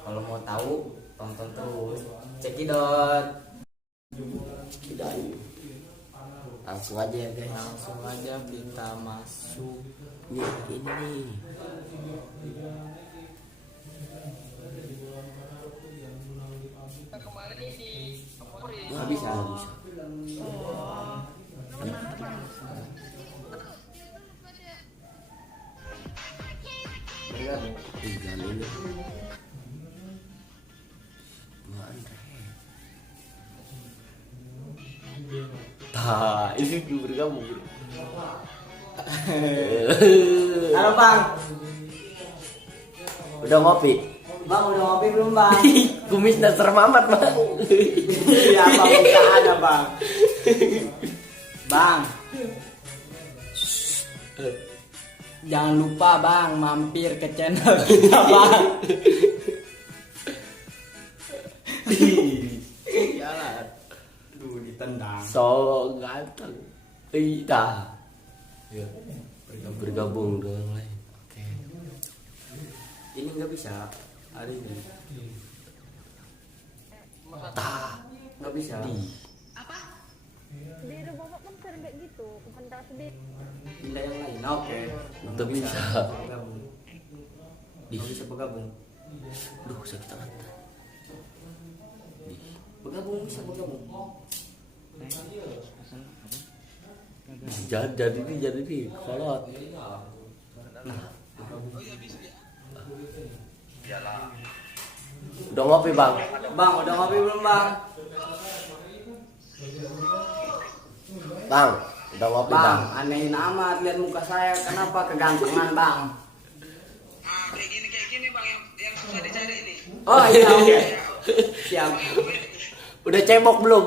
Kalau mau tahu tonton terus. Cekidot. Kidai. Langsung aja ya guys. Langsung aja kita masuk. Nih ini nih. Nggak bisa. Tiga ini. Tah, ini bergabung. Halo Bang. Udah ngopi? Bang udah ngopi belum Bang? Kumis dasar mamat Bang. Iya Bang, bisa ada Bang. Bang. Jangan lupa Bang mampir ke channel kita Bang. Jalan. Duh ditendang. So ganteng. Dah. Ya, bergabung dengan lain. Oke. Ini nggak bisa hari ini. Tah. Nggak bisa. Di rumah bapak kan kayak gitu, kepentas sedih. Pindah yang lain. Oke. Nggak bisa. Bergabung. Nggak bisa bergabung. Duh, sakit tangan. Bergabung bisa bergabung. Jadi nih kolot. Udah ngopi Bang? Bang udah ngopi belum Bang? Bang, udah ngopi Bang? Bang, anehin amat lihat muka saya. Kenapa kegantengan Bang? Kayak gini bang yang susah dicari ini. Oh iya oke. Siap. Udah cebok belum?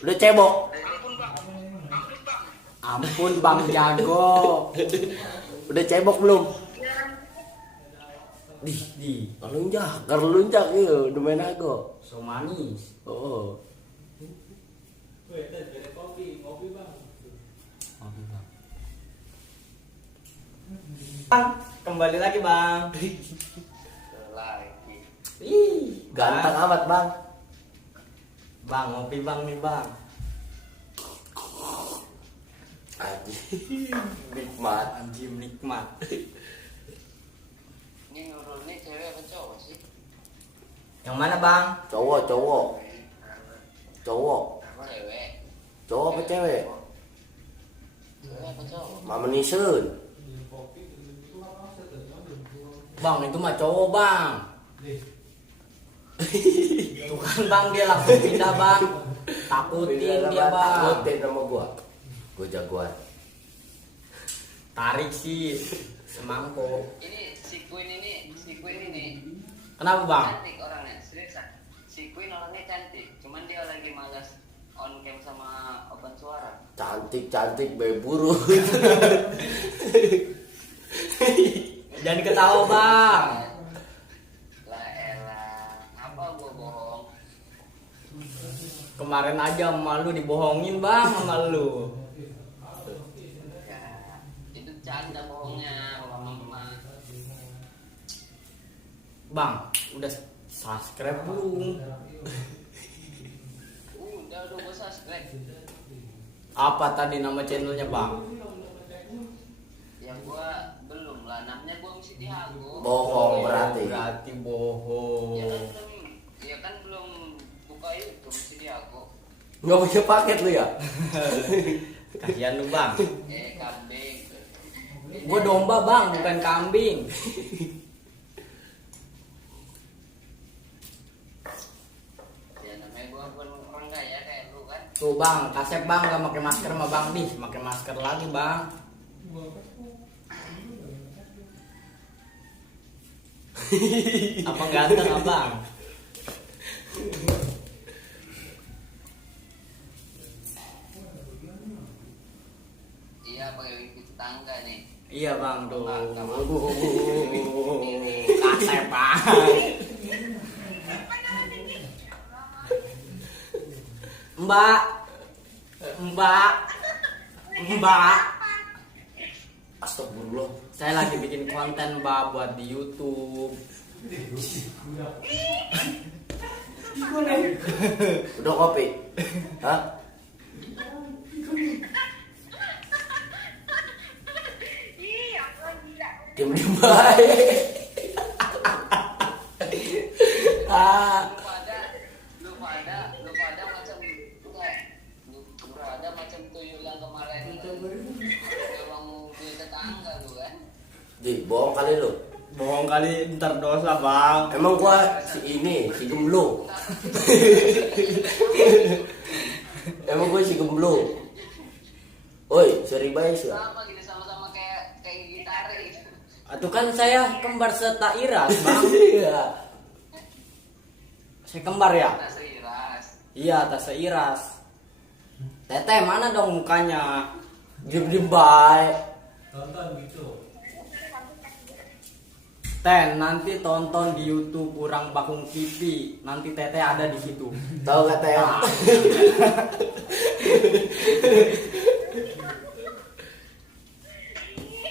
Udah cebok? Ampun Bang Jago. Udah cebok belum? Di. Kerlunjak ya, udah main aku. So manis. Oh. Bang, kembali lagi Bang. Ih, Ganteng amat Bang. Bang, ngopi Bang nih Bang. Anjing, nikmat. Anjim nikmat. Ini Nurul ini cewek apa cowok sih? Yang mana Bang? Cowok. Cewek. Cowok apa cewek? Cewek apa cowok? Mama Nisun. Bang, itu mah cowok Bang. Tuh kan Bang, dia langsung pindah Bang. Takutin dia Bang. Takutin sama gua. Gua jagoan. Tarik sih semangkuk. Ini si Queen ini Kenapa Bang? cantik orangnya, seriusan. Si Queen orangnya cantik, cuman dia lagi malas on cam sama open suara. Cantik berburu. Jangan ketawa Bang. Lah elah, apa gua bohong? Kemarin aja sama lu dibohongin Bang sama lu. Ya, itu canda bohongnya, mama. Bang, udah subscribe belum? Udah gua subscribe. Apa tadi nama channelnya Bang? Ya gua belum lah, namanya gua mesti dihago. Bohong berarti. Berarti bohong. Ya kan belum buka YouTube mesti dihago. Nggak punya paket lu ya? Kasihan lu Bang. Kambing. Gue domba Bang, bukan kambing. Ya namanya gua bukan orang kaya kayak lu kan. Tuh Bang, Kasep Bang gak pakai masker sama Bang Dis, pakai masker lagi Bang. Apa ganteng Abang? Iya pakai wifi tetangga nih. Iya Bang, tuh. Tetangga, Bang. Kasep Bang. Mbak. Mbak. Astagfirullah. Saya lagi bikin konten Mbak buat di YouTube. Udah kopi? Hah? Ih, apa gila. Diem baik. Lu pada macam enggak. Lu pada macam tuyul yang kemarin. Emang gue tetangga lu kan. Di bohong kali lu. Bohong kali, ntar dosa bang. Emang gua si gemblung. Emang gua si gemblung. Oi, sorry baik sih. Sama gitu sama-sama kayak gitaris. Itu kan saya kembar setairas bang. Iya. Saya kembar ya? Kita seiras. Iya, tas seiras. Teteh mana dong mukanya? Diem baik. Ten, nanti tonton di YouTube Urang Bakung TV. Nanti Teteh ada di situ. Tahu kata ya?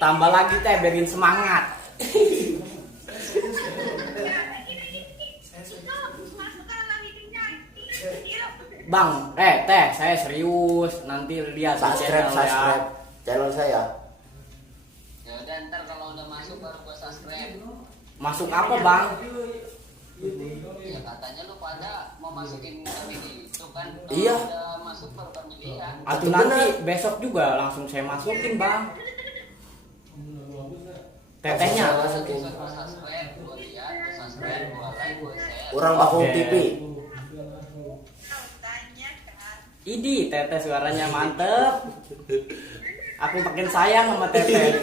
Tambah lagi Teh, biarin semangat. Bang, Teh, saya serius. Nanti lihat di channel ya. Channel saya. Ya udah ntar kalau udah masuk baru gua subscribe. Masuk apa bang? Ya katanya lu pada mau masukin kami di YouTube kan. Kalau Iya. udah masuk baru kami lihat. Atau Bener. nanti besok juga langsung saya masukin bang. Tetehnya. Saya masukin. Gua subscribe, gua lihat, gua subscribe, gua like, gua share. Urang Bakung Oke. TV. Idi, Teteh suaranya mantep. Aku makin sayang sama Teteh.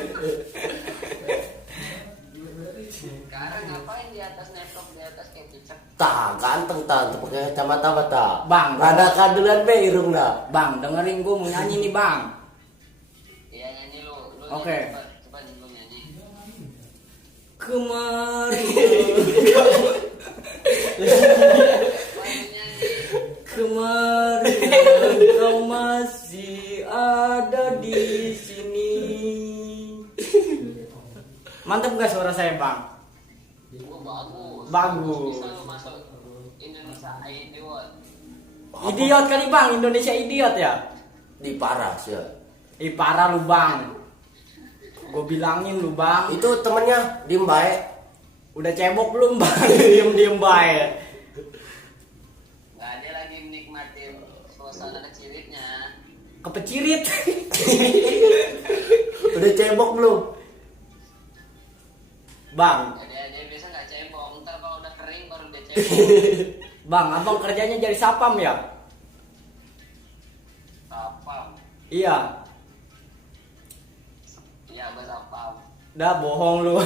Sekarang ngapain di atas laptop, di atas kayak cicak? Tak ganteng tak, pakai kacamata mata. Bang. Rada kadulan be irung dah. Bang, dengerin gue mau nyanyi nih bang. Iya nyanyi lu. Oke. Nyanyi, coba lu nyanyi. Kemarin, Coba lu nyanyi. kemarin kau masih ada di sini. Mantep gak suara saya bang? Gua bagus. Bagus. Bisa lu masuk Indonesia Idol. Idiot kali bang, Indonesia idiot ya? Di parah sih. Ih parah lu bang. Gue bilangin lu bang. Itu temennya diem baik. Udah cebok belum bang? Diem baik. Nggak, dia lagi menikmatin suasana keciritnya. Kepecirit. Udah cebok belum? Bang, Ya, dia biasa nggak cebong. Ntar kalau udah kering baru dia cebong. bang, abang kerjanya jadi sapam ya? Sapam. Iya. Iya, gua sapam. Dah bohong lu.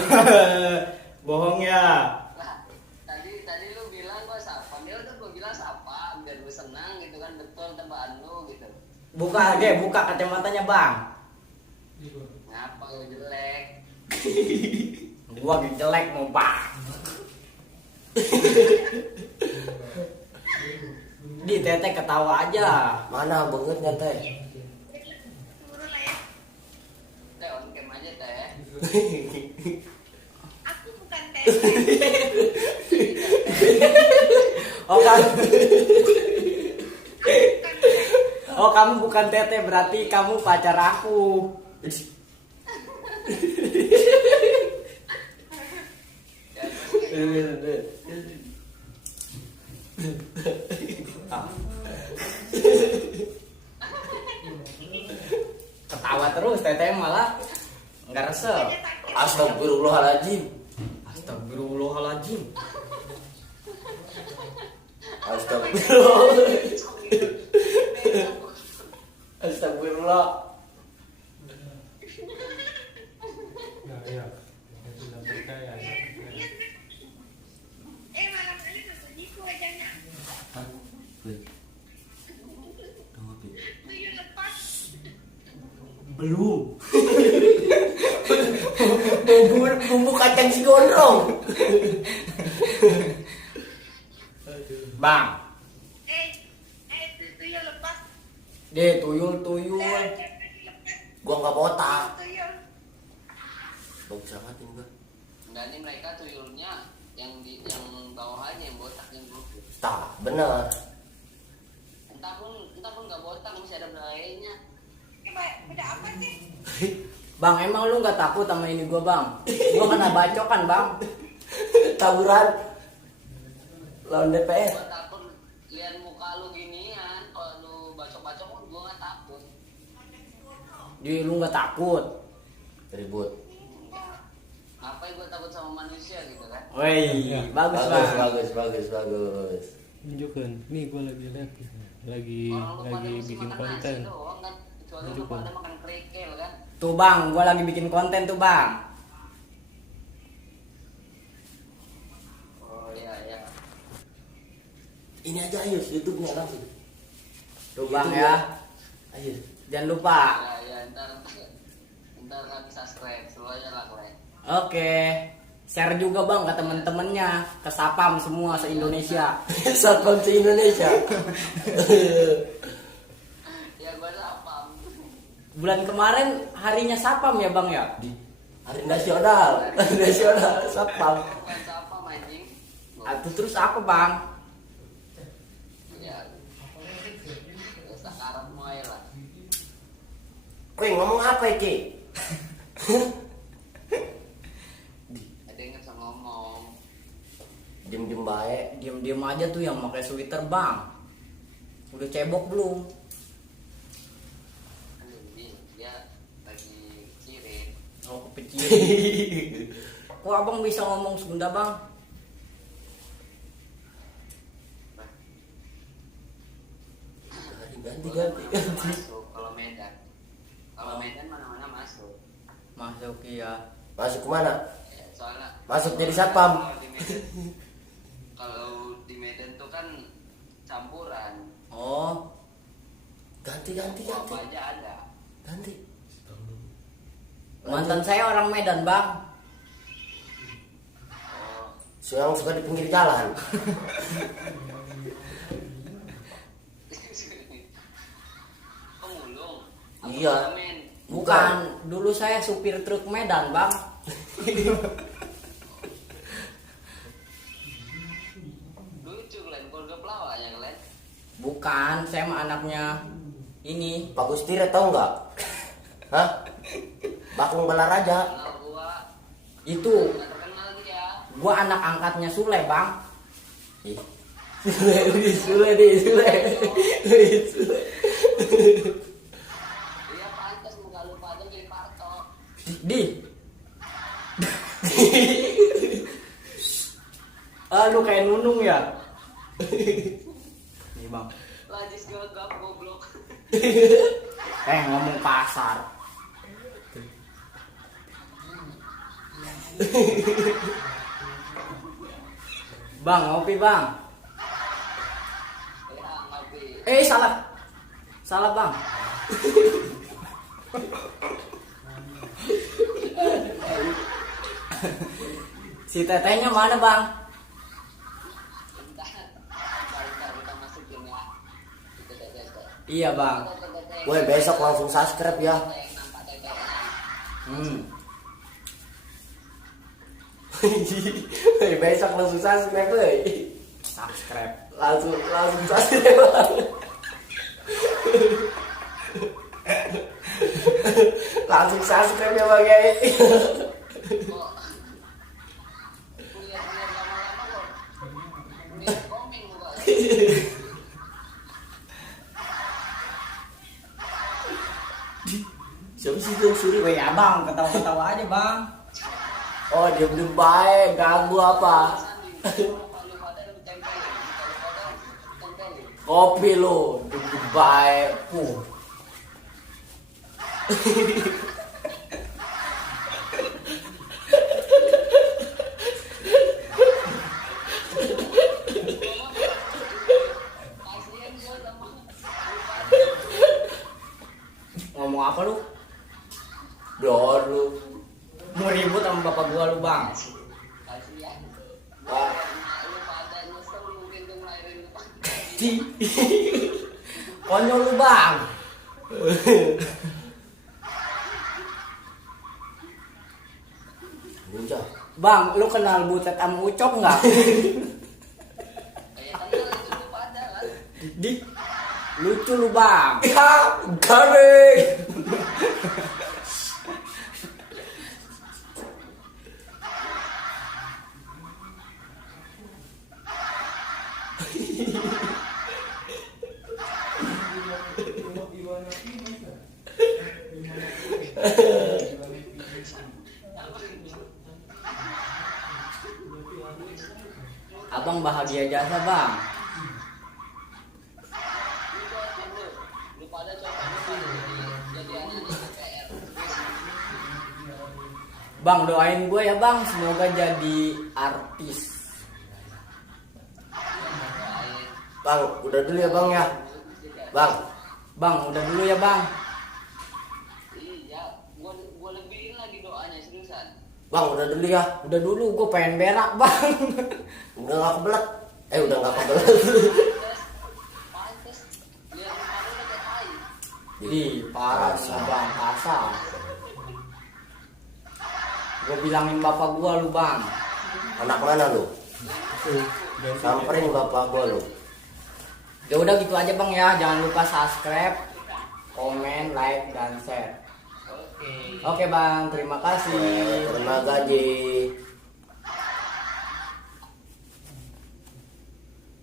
Bohong ya. Lah, tadi lu bilang gua sapam. Ya udah gua bilang sapam biar lu senang gitu kan, betul tebakan lu gitu. Buka kacamatanya bang. Ngapa lu jelek? Gua jelek mau bang. Di Teteh ketawa aja. Mana bangetnya teh? Suruh lah ya. Teh on cam aja teh. Aku bukan teh. Oh kamu bukan Teteh, berarti kamu pacar aku. Ah. Ketawa terus Teteh malah nggak resep. Astagfirullahaladzim. Astagfirullahaladzim. Astagfirullah. Astagfirullah. Malam ini nonton Niko wajahnya. Tuyul lepas. Belum. Bumbu kacang si gondrong. Bang, Tuyul lepas. deh tuyul. Lepas. Gua nggak botak. Tuyul. Bagus amat ini gua. Enggak, ini mereka tuyulnya yang yang bawah aja yang botak yang bulu. Tak, bener. Entah pun nggak botak, masih ada belalainya. Coba beda apa sih? Bang, emang lu nggak takut sama ini gua, Bang? Gua kena bacokan, Bang. Taburan lawan DPR. Gua takut lihat muka lu ginian. Kalau lu bacok-bacok pun gua nggak takut. Jadi lu nggak takut. Ribut. Ngapain gua takut sama manusia gitu kan? Woi, bagus, Bang. Bagus. Tunjukkan, nih gue lagi lihat lagi Orang lu pada mesti bikin makan konten. nasi doang kan. Kecuali lu pada makan kerikil kan. Tuh, Bang, gua lagi bikin konten tuh, Bang. Oh iya. Ini aja ayo YouTube-nya langsung. Tuh, Bang YouTube ya. Ayo. Jangan lupa. Ya, ntar kami subscribe, semuanya lah kalian. Oke. Share juga, Bang, ke temen-temennya, ke Sapam semua se-Indonesia. Satpam se-Indonesia. Ya gua sapam. Bulan kemarin harinya Sapam ya, Bang ya? Di hari nasional Satpam. Bukan sapam anjing. Atau terus apa, Bang? Ya. Ya sakarat moe lah. Kowe ngomong apa iki? Ada yang nggak ngomong. Diem baik. Diam-diam aja tuh yang pakai sweater, Bang. Udah cebok belum? Aduh, dia lagi cirit. Oh, kepecil. Kok Abang bisa ngomong Sunda, Bang? Ganti. Masuk kalau Medan. Kalau Medan mana-mana masuk. Masuk ya. Masuk kemana? Ya, soalnya Masuk jadi satpam. Kalau di Medan tuh kan campuran. Oh, Ganti. Apa aja ada. Ganti. mantan saya orang Medan, Bang. Oh, Yang suka di pinggir jalan. pemulung. Iya. Pengamen. Bukan, dulu saya supir truk Medan, Bang. Lucu kalian, keluarga pelawak ya kalian. Bukan, saya mah anaknya ini. Pak Gustire tahu nggak? Hah? Bakung Balaraja. Kenal gua, Itu, nggak terkenal dia. gua anak angkatnya Sule, Bang. Ih. Sule. Iya pantas muka lu pada jadi Parto. Di. Lu kayak nunung ya? Nih, Bang. Lajis gagap goblok. Ngomong kasar. Bang, ngopi, Bang. Ya ngapain? Salah. Salah, Bang. Si tetehnya mana, Bang? Bentar kita masukin ya. Kita tes. Iya, Bang. Woi, besok langsung subscribe ya. Yang nampak teteh. Woi, besok langsung subscribe, woi. Subscribe. Langsung subscribe. Langsung subscribe ya, Bang. Kok kuliah lama-lama kok kuliah koming muka. Siapa sih yang suri? Weh, Abang, ketawa-ketawa aja, Bang. Oh, diem baik, ganggu apa? Kalau pada ditempelin, kalau pada ditempelin. Kopi lo, diem baik. Kasihan gua sama Ngomong apa lu? Dor lu. Mau ribut sama bapak gua lu, Bang. kasihan. Wah, Lu pada nyesel mungkin tuh ngelahirin lu. Konyol lu, Bang. Ninja. Bang, lu kenal Butet sama Ucok nggak? Kayak kenal itu lu pada kan. Di lucu lu bang. Ya, garing. Abang bahagia jasa bang. Lu pada coba jadi anak DPR. Bang doain gue ya bang, semoga jadi artis. Bang, udah dulu ya bang ya. Bang, Udah dulu ya bang. Iya, gua lebihin lagi doanya seriusan. Bang, udah dulu ya. Udah dulu, gue pengen berak bang. Udah nggak kebelet. Udah nggak kebelet. Pantes lihat muka lu udah kayak tai. Ih, parah sih bang, kasar. Gue bilangin bapak gue lu bang. Anak mana lu? Samperin bapak gua lu. Ya udah gitu aja bang ya, jangan lupa subscribe, komen, like, dan share. Oke bang, terima kasih. Terima gaji.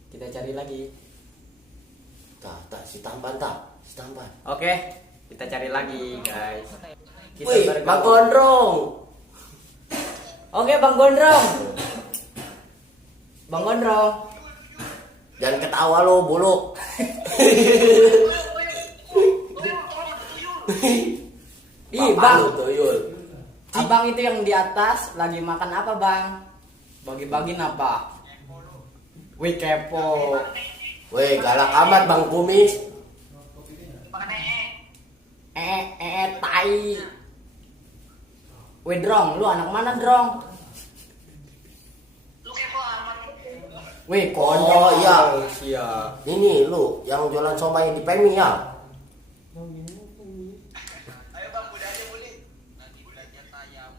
Kita cari lagi. Si tampan. Oke, kita cari lagi guys. Kita Wih, bergabung. Bang Gondrong. Oke Bang Gondrong. Bang Gondrong. Jangan ketawa lo, buluk. Ih Bapak bang, lu, tuyul. abang itu yang di atas lagi makan apa bang? Bagi-bagiin apa? Wih kepo. Weh, galak amat Bang Kumis. Tai. Wih Drong, lu anak mana Drong? Lu kepo amat. Wih Oh, konyol. iya. Siap. Ini lu yang jualan somai di Pemi ya? Ayo bang, boleh aja boleh. Nanti belajar ayam.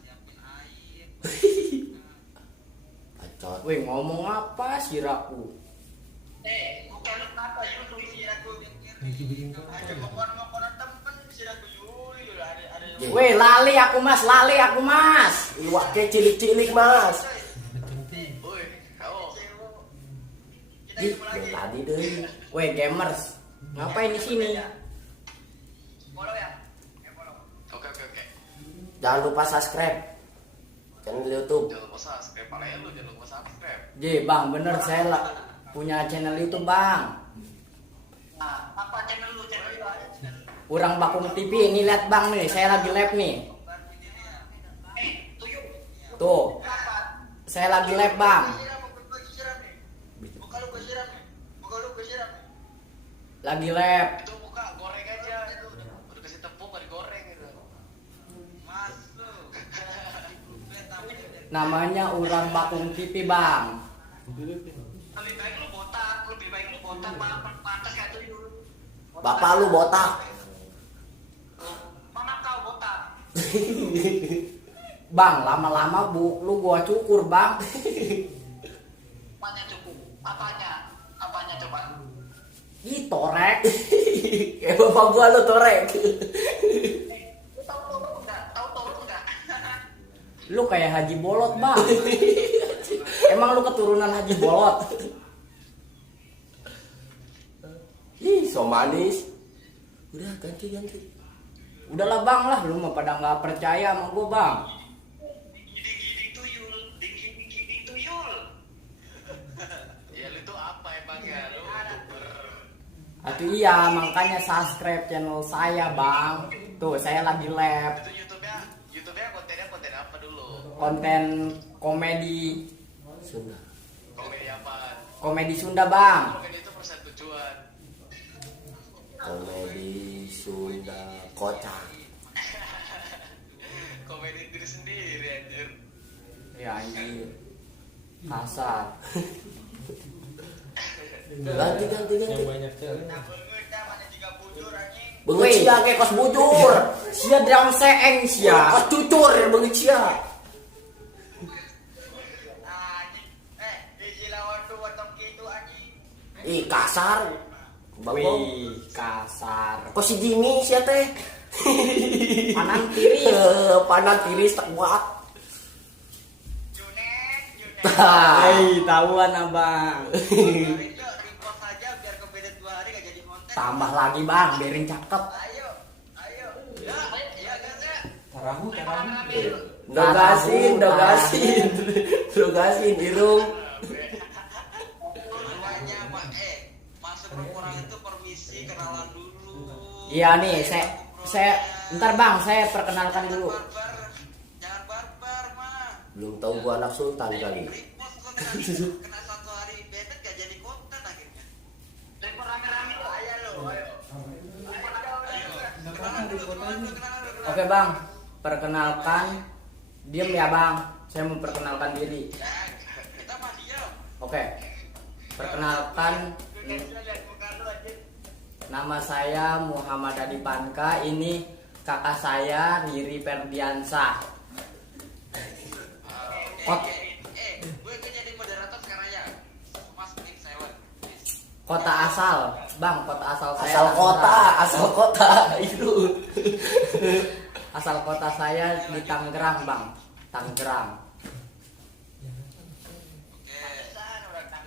Siapin air. Bacot. Wih ngomong apa sih Raku? Bukan lu kenapa ya lu tulis aku. Lagi bikin Ada makanan temen sih aku Yuli ada. Wih lali aku mas. Iwak ke cilik-cilik mas. Woi, kau. Kita Ih, ketemu lagi. yang tadi deh. Wih gamers, ngapain di sini? Follow ya. Follow. Oke. Jangan lupa subscribe channel YouTube. Jangan lupa subscribe, makanya lu jangan lupa subscribe. J bang bener saya punya channel YouTube bang. Nah, apa channel lu? Channel lu ada channel. Urang Bakung TV ini lihat bang nih, saya lagi live nih. Tuyul. Tuh, Kenapa? saya lagi live bang. Siram nih. Buka lu gue siram nih. Lagi live. Itu buka goreng aja. Udah kasih tepung gak digoreng gitu. Mas lu. Namanya Urang Bakung TV bang. Lebih baik lu botak, pantas kayak tuyul. Bapak lu botak. Mana kau botak? Bang lama-lama lu gua cukur bang. Apanya cukup? Apanya coba? Ih torek. Kayak bapak gua lu torek. Lu tahu tolong enggak? Lu kayak Haji Bolot bang. Emang lu keturunan Haji Bolot? Ih, so manis. Udah ganti. Udahlah bang lah, lu mah pada nggak percaya sama gua bang. Gigi tuyul. Ya lu tuh apa emang ya? Lu YouTuber. Atuh iya, makanya subscribe channel saya bang. Tuh saya lagi live Itu YouTube-nya konten apa dulu? konten komedi Sunda. Komedi apa? komedi Sunda bang. Komedi itu persen tujuan. Komedi Sunda kocak. Komedi diri sendiri anjir. Ya anjir, kasar. Ganti. Yang banyak cewek. Nah, mana jika bujur anjing. Benci ya kayak kos bujur. Sia daun seeng sia. Kau cucur banget sia. Anjing. Hiji lawan dua tok gitu anjing. Ih kasar. Bapak. Wih, kasar. Kok si Jimmy sia teh? Panan tiris. Panan tiris tak buat. Junet. Hei, tahuan abang. Hari itu repost aja biar kebedet 2 hari gak jadi konten. Tambah lagi bang, biarin cakep. Ayo. Ya, iya guys ya. Tarahu. Dogasin irung. Makanya Pak masuk orang itu permisi kenalan dulu. Iya nih, saya ntar bang, saya perkenalkan dulu. Jangan barbar mah. Belum tahu gua anak sultan kali. Repost konten kena 1 hari bedet gak jadi konten akhirnya. Report rame-rame tuh. Ayo lo, ayo. Kenalan dulu. Oke bang, perkenalkan. Diem ya bang, saya mau perkenalkan diri. Ya, kita mah diam. Oke, perkenalkan. Nama saya Muhammad Adi Panka. Ini kakak saya Riri Ferdiansa. Gue jadi moderator sekarang ya. Mas Nick Seven. Kota asal, bang, kota asal saya. Asal kota itu. Asal kota saya di Tangerang bang, Tangerang.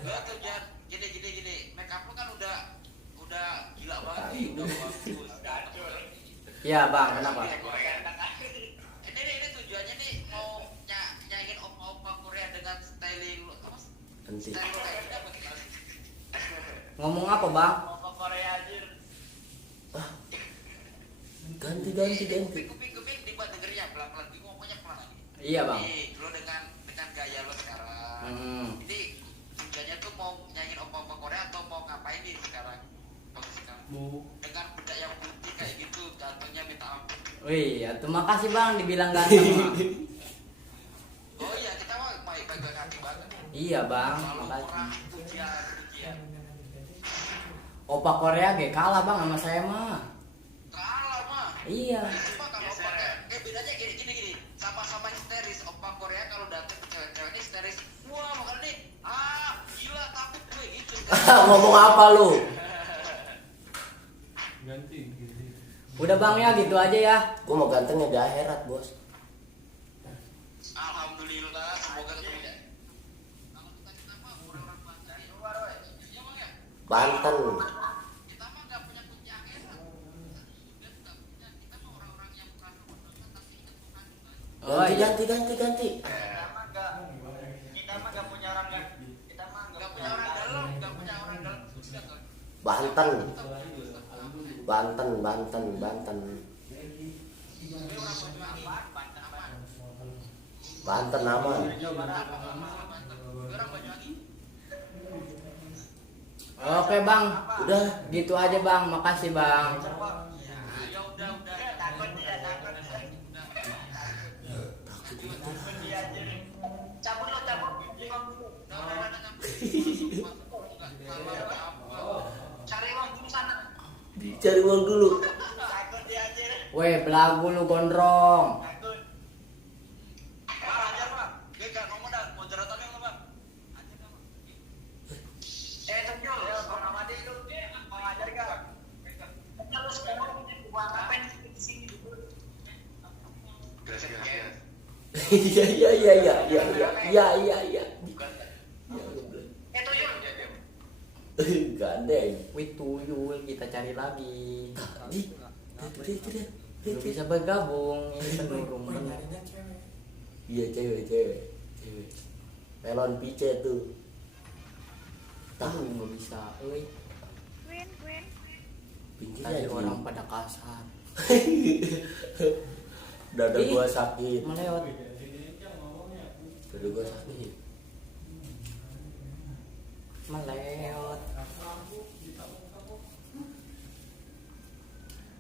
Gue tuh jangan gini. Make up lu kan udah gila banget nih, udah bagus. Iya bang, kenapa? Ini tujuannya nih mau nyanyiin opa-opa Korea dengan styling lu apa? Nanti. Style lu kayak gini apa gimana? Ngomong apa bang? Opa Korea anjir. Ganti. Kuping dibuat dengernya pelan-pelan. Gue ngomongnya pelan lagi. Iya bang. Nih, lu dengan gaya lu sekarang. Ini tujuannya tuh mau nyanyiin opa-opa Korea atau mau ngapain nih sekarang? Dengan bedak yang putih kayak gitu, gantengnya minta ampun. Wih, terima kasih bang dibilang ganteng. Bang. Oh iya, kita mau pegang hati banget. Iya bang, Selalu makasih. kurang pujian. Opa Korea ge kalah bang sama saya mah. Kalah mah. Iya. Cuma kalau opa bedanya gini. Sama-sama histeris. Opa Korea kalau datang ke cewek-cewek ini histeris. Wah, makanya nih. Gila takut gue gitu. Ngomong apa lu? Ganti. Udah bang ya, gitu aja ya. Gua mau gantengnya di akhirat, Bos. Alhamdulillah, semoga ketemu ya. Kalau kita mah orang-orang Banten. Iya bang ya. Banten. Kita mah nggak punya kunci akhirat. Kita mah orang-orang yang bukan berdosa tapi ingat Tuhan. Oh, iya. Ganti. Kita mah nggak punya orang nggak punya orang dalam, nggak punya orang dalam surga kan. Banten. Gue orang Banyuwangi, Banten aman. gue orang Banyuwangi. Oke bang, Udah. gitu aja bang. Makasih bang. Ya udah. Takut dia. Cabut. Cari uang dulu sana. Cari uang dulu. Takut dia anjir. Weh, belagu lu gondrong. Takut. Bang, ajar bang. Gue gak ngomong dah, moderatornya lo bang. Ajar bang. Tenjol. Bang Amadi lu. Mau ngajar gak? Tenjol lu sekarang buat ngapain di sini dulu? Iya. Tuyul. Gandeng. Wih tuyul, kita cari lagi. Tidak. Belum bisa bergabung, ini penurung benar. Iya cewek. Melon pice tuh. Tahu nggak bisa. Wih, Pinggirnya tadi orang pada kasar. Dada Ih, gua sakit. Melewat. Dada gua sakit. Melewat.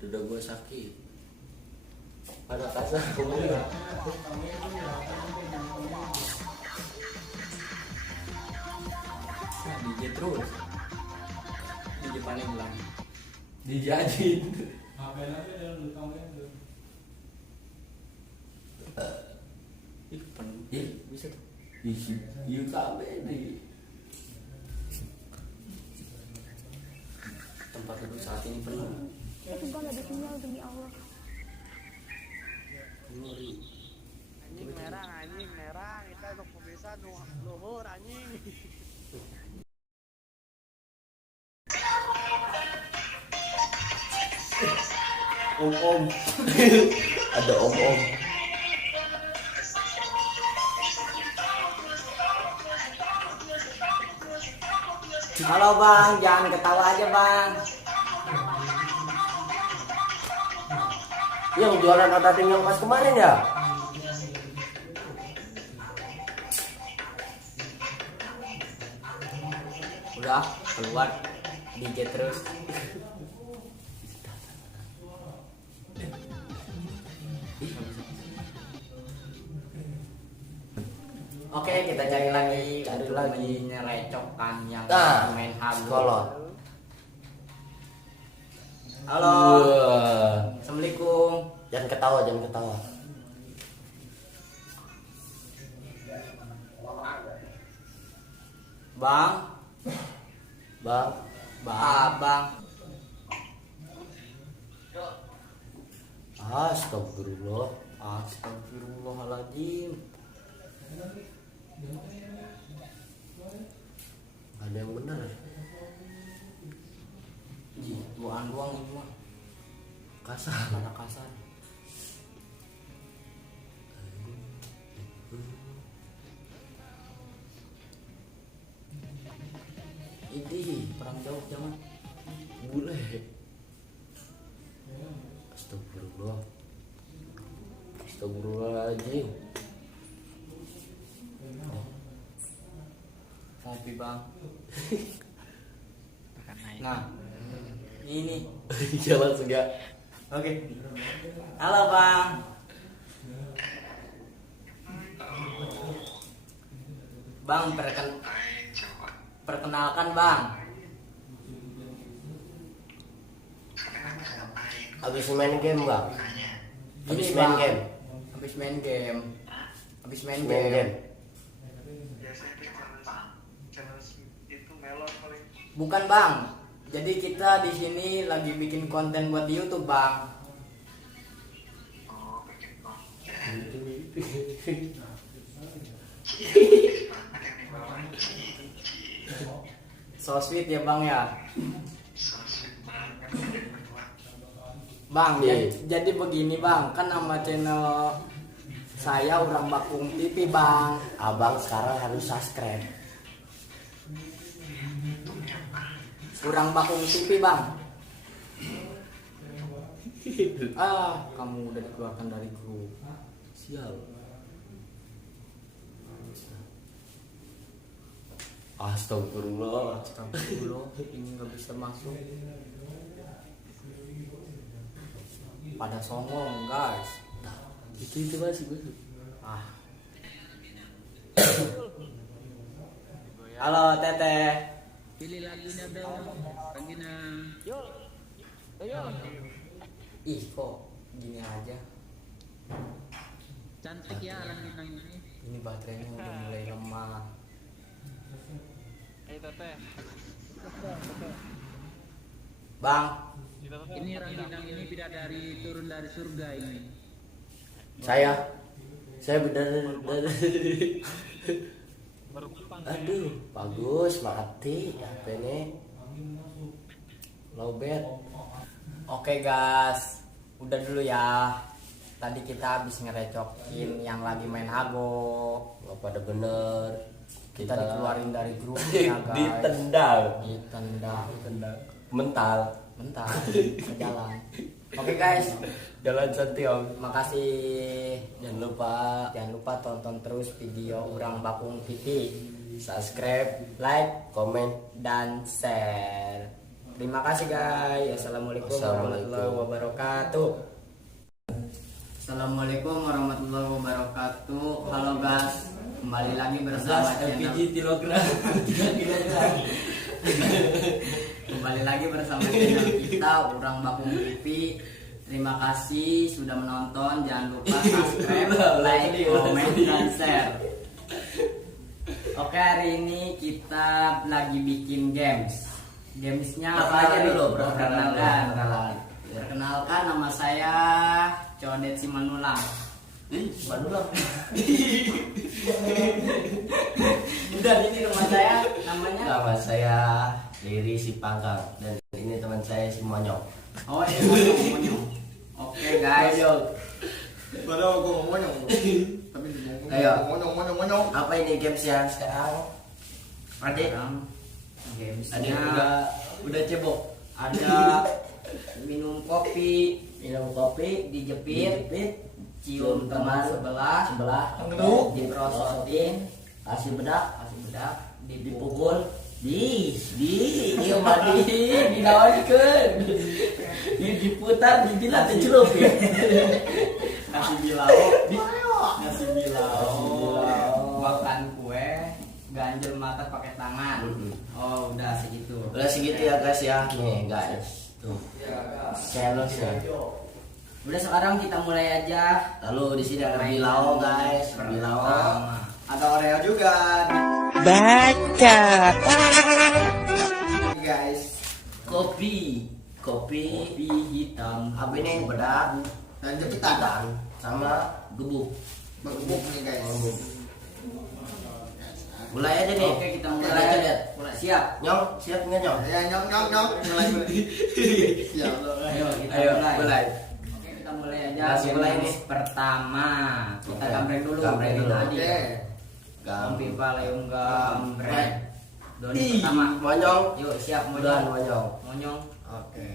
Dada gua sakit. Ada kasar kemudian. Nah, DJ terus. DJ paling bilang. Dijajin. Ngapain aja dalam kamera tuh? bisa tuh. Iya kabeh di Tempat duduk saat ini penuh. Itu gua nggak ada sinyal demi Allah. Anjing merah kita untuk pembiasa luhur anjing. om ada om Halo bang, jangan ketawa aja bang. yang jualan otak yang pas kemarin ya. Udah keluar DJ terus. Oke, kita cari lagi. Ada lagi nyerecokan yang Nah, main hago. kolot. Halo. Wah. Assalamualaikum. Jangan ketawa. Bang. Bang. Bang. Astagfirullah. Astagfirullahaladzim. Ada yang benar. Ih, buang ini mah. Kasar. Ada kasar. Ini perang jauh jangan. Bule. Astagfirullahaladzim. Kopi bang. Nah, ini. Iya langsung ya. Oke. Halo bang. Bang, perkenalkan bang. Habis main game bang. Habis Gini, main Bang. game. Habis main game. Main game. Bukan bang. Jadi kita di sini lagi bikin konten buat di YouTube bang. So sweet ya bang ya. Bang, Iya. jadi begini bang, kan nama channel saya Urang Bakung TV bang. Abang sekarang harus subscribe. Urang Bakung TV bang. Kamu udah dikeluarkan dari grup. Sial. Astagfirullah. Astagfirullah, ini nggak bisa masuk. Pada songong guys. Itu masih masuk. Halo Teteh. Pilih lagunya dong. Rangina. Ih kok gini aja. Cantik ya Rangina ini. Ini baterainya udah mulai lemah. Bang, Ini Rangina ini bidadari turun dari surga ini. Saya benar. Aduh, bagus mati HP ini. Lowbat. oke guys, udah dulu ya. Tadi kita habis ngerecokin yang lagi main hago. Nggak pada bener. Kita dikeluarin dari grupnya guys. Ditendang. Ditendang. Mental. Bentar, ke jalan. Oke guys, Jalan Santiong. makasih. Jangan lupa Tonton terus video Urang Bakung TV. subscribe, Like komen. dan share. Terima kasih guys. Assalamualaikum warahmatullahi wabarakatuh. Assalamualaikum warahmatullahi wabarakatuh. Halo guys, kembali lagi bersama channel kilogram. Kembali lagi bersama channel kita Urang Bakung TV. Terima kasih sudah menonton. Jangan lupa subscribe, like, komen, dan share. Oke, hari ini kita lagi bikin games. Gamesnya apa Perkenalan aja dulu, dulu? perkenalan. Perkenalkan, nama saya Codet Simanulang. Manulang. Udah, ini rumah saya namanya. Nama saya Riri Sipangkang dan ini teman saya si Monyong. Oh, ini Monyong. Oke guys. Padahal gue mau monyong. Tapi Ayo. monyong. Apa ini gamesnya sekarang? Adik, Sekarang adik gamesnya udah cebok. ada minum kopi, Minum kopi, dijepit, cium cium teman teman sebelah, sebelah, diprosotin, kasih bedak, kasih bedak, dipukul, dinawarkan, diputar, dibilang dicelup ya. kasih bilau, kasih bilau, makan kue, ganjel mata pakai tangan. Oh, udah segitu. Udah segitu ya guys ya, nih guys, tuh challenge-nya. Udah, sekarang kita mulai aja. Lalu di sini ada bilau guys, bilau. Ada Oreo juga. Baca. Guys. Kopi Kopi hitam. apa ini bedak Dan jepitan. dan sama gebuk. Bergebuk nih guys. Mulai aja nih. Oke, kita Mulai aja deh. mulai. Siap. Nyong, siap nggak nyong? Ya nyong. Mulai. Siap. Ayo, kita Ayo mulai. mulai. Oke, kita mulai aja. Langsung mulai Games nih. Pertama, kita Oke. gambreng dulu. Gambreng Dari dulu. tadi. Oke. Pipa leung gambreng. Doni Ih, pertama. monyong. Yuk, siap Udah monyong. monyong. Monyong. Oke.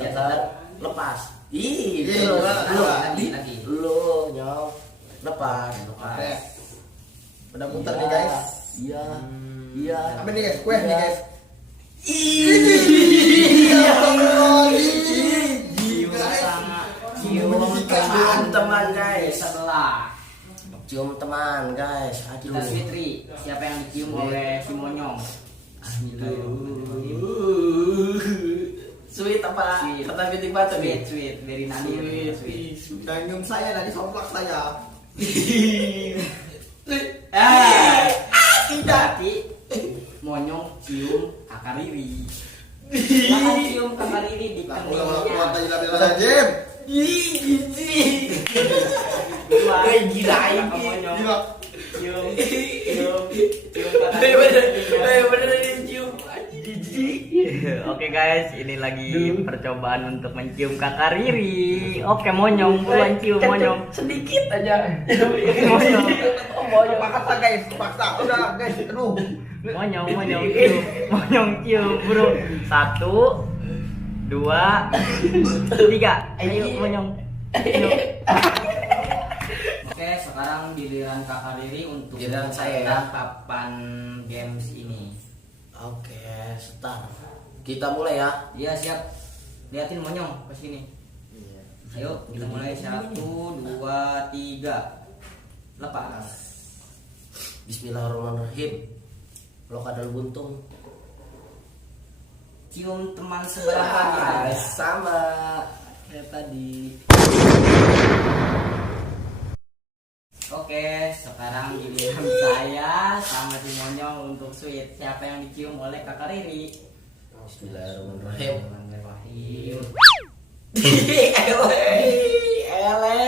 Cetar, lepas. Ih, Ih, terus. Lu, lagi. lu nyong, lepas. Oke. Udah muter nih guys. Iya. Iya. Apa nih guys? Kue nih guys. Cium pertama. Cium Teman guys. sebelah. Cium teman guys. Aduh. Kita switri. Siapa yang dicium oleh si monyong? Sweet apa? Sweet. Kata ketik batu nih. Sweet, dari Nadir. Sweet. Dan nyium saya dari somplak saya. Berarti monyong cium kakak Riri. Silakan cium kakak Riri di keningnya. Jim. Dua. Gila ini. Kakak monyong. Gila. Cium kakak Riri. Bener cium. Oke guys, ini lagi percobaan untuk mencium kakak Riri. Oke, monyong, buruan cium monyong. Sedikit aja. Monyong. Paksa guys, paksa. Udah guys, aduh. Monyong cium. Monyong cium, bro. 1 2 3. Ayo monyong. Ayo. Oke, sekarang giliran kakak Riri untuk Giliran saya ya. papan games ini. Oke, start. Kita mulai ya. Iya, siap. Liatin monyong ke sini. Ayo, kita mulai 1 2 3. Lepas. Bismillahirrahmanirrahim. Lo kadal buntung. Cium teman sebelah lagi. Sama kayak tadi. Oke, sekarang giliran saya sama si monyong untuk sweet. Siapa yang dicium oleh kakak Riri? Bismillahirrahmanirrahim. Bismillahirrahmanirrahim. Ele.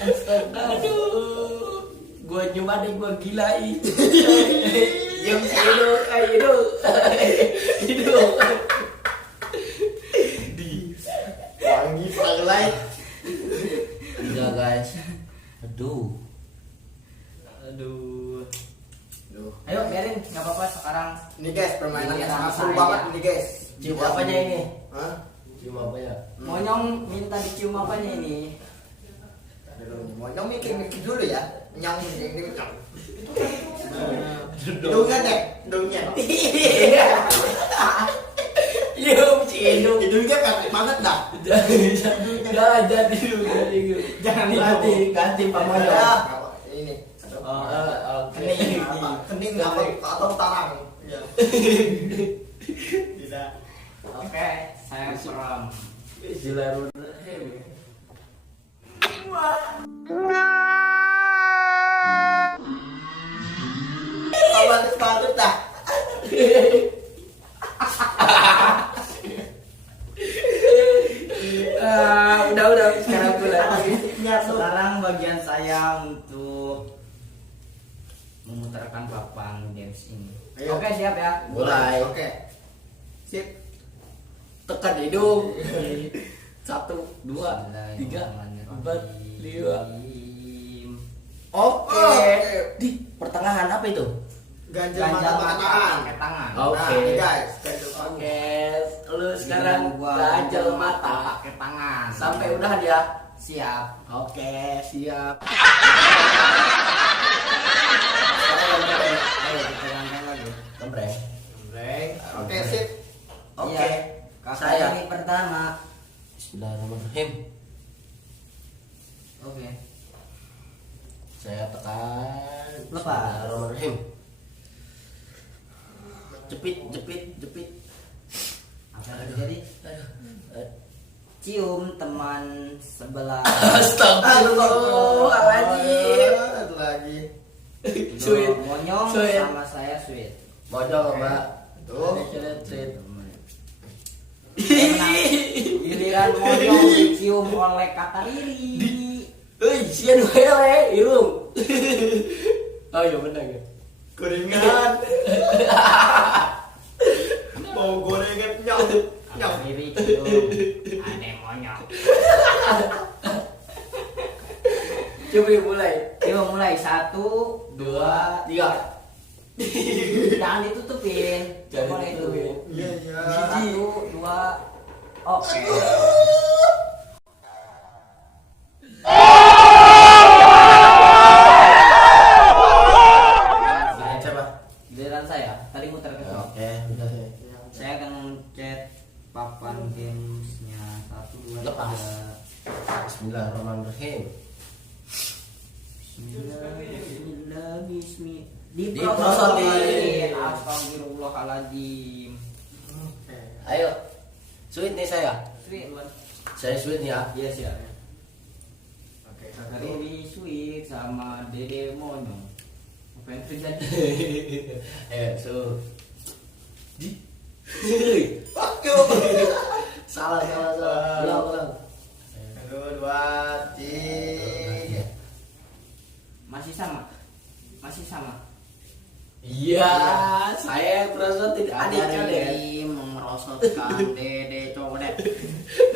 Astaga. Aduh. Gua nyoba deh, gua gilai. Yang hidup, hidup. Hidup. Wangi spotlight. Udah guys. Aduh. Ayo biarin, nggak apa-apa sekarang. Ini guys, permainan yang sangat seru Saya. banget ini guys. Cium apanya ini? Hah? Cium apa ya? Monyong minta dicium apanya ini? Monyong mikir dulu ya. Nyong ini nyong. Hidungnya deh, hidungnya. Cium hidung. Hidungnya pendek banget dah. Jangan jadi dulu. Jangan Ganti Pak Moyo. Ya, ini. Kening. Kening atau tarang. Ya. Oke, saya serem. Bismillahirrahmanirrahim. Kawan sekarang. untuk memutarkan papan games ini. Ayo. Oke, siap ya. Mulai. Oke. Sip. Tekan hidung. 1, 2, 3, 4, 5. Oke. Di pertengahan apa itu? Ganjel Ganjal mata mata tangan. pakai tangan. Oke. Nah, ini guys, ganjel mata. Oke, lu sekarang Gua ganjel mata pakai tangan. sampai udahan ya. Siap. Oke, siap. Ayo kita ganjal lagi. Gembreng. Breng. Oke, sip. Oke. Iya. Kakak Saya. ini pertama. Bismillahirrahmanirrahim. Oke. Saya tekan. Lepas. Bismillahirrahmanirrahim. Jepit. Apa yang terjadi? Cium teman sebelah. Astagfirullahaladzim. Itu lagi. Sweet. Monyong Sweet. sama saya sweet. Monyong, Mbak. Tuh. Sweet. Giliran monyong dicium oleh kata Riri. Sian wae irung. Oh iya benar ya. Gorengan. Mau gorengan nyong. Kata Riri cium. Aneh monyong. Coba mulai. Coba mulai 1, 2, 3. Jangan ditutupin. Jangan Coba itu. ditutupin. Iya, iya. 1, 2. Oke. Coba. Giliran saya. Tadi muter ke sini. Oke, udah. Saya akan mencet papan gamesnya 1, 2, Lepas. 3. Bismillahirrahmanirrahim. Bismillah. Diprosotin. Astagfirullahaladzim. Ayo. Sweet nih saya. Sweet. Saya sweet ya. Yes ya. Oke, Kakak Riri sweet sama Dede monyong. Apa yang terjadi? Ayo, so. Fuck you. Salah. Ulang. 1, 2, 3. Masih sama. Iya, saya merasa tidak adil Kakak kan ya. Riri merosotkan Dede codet.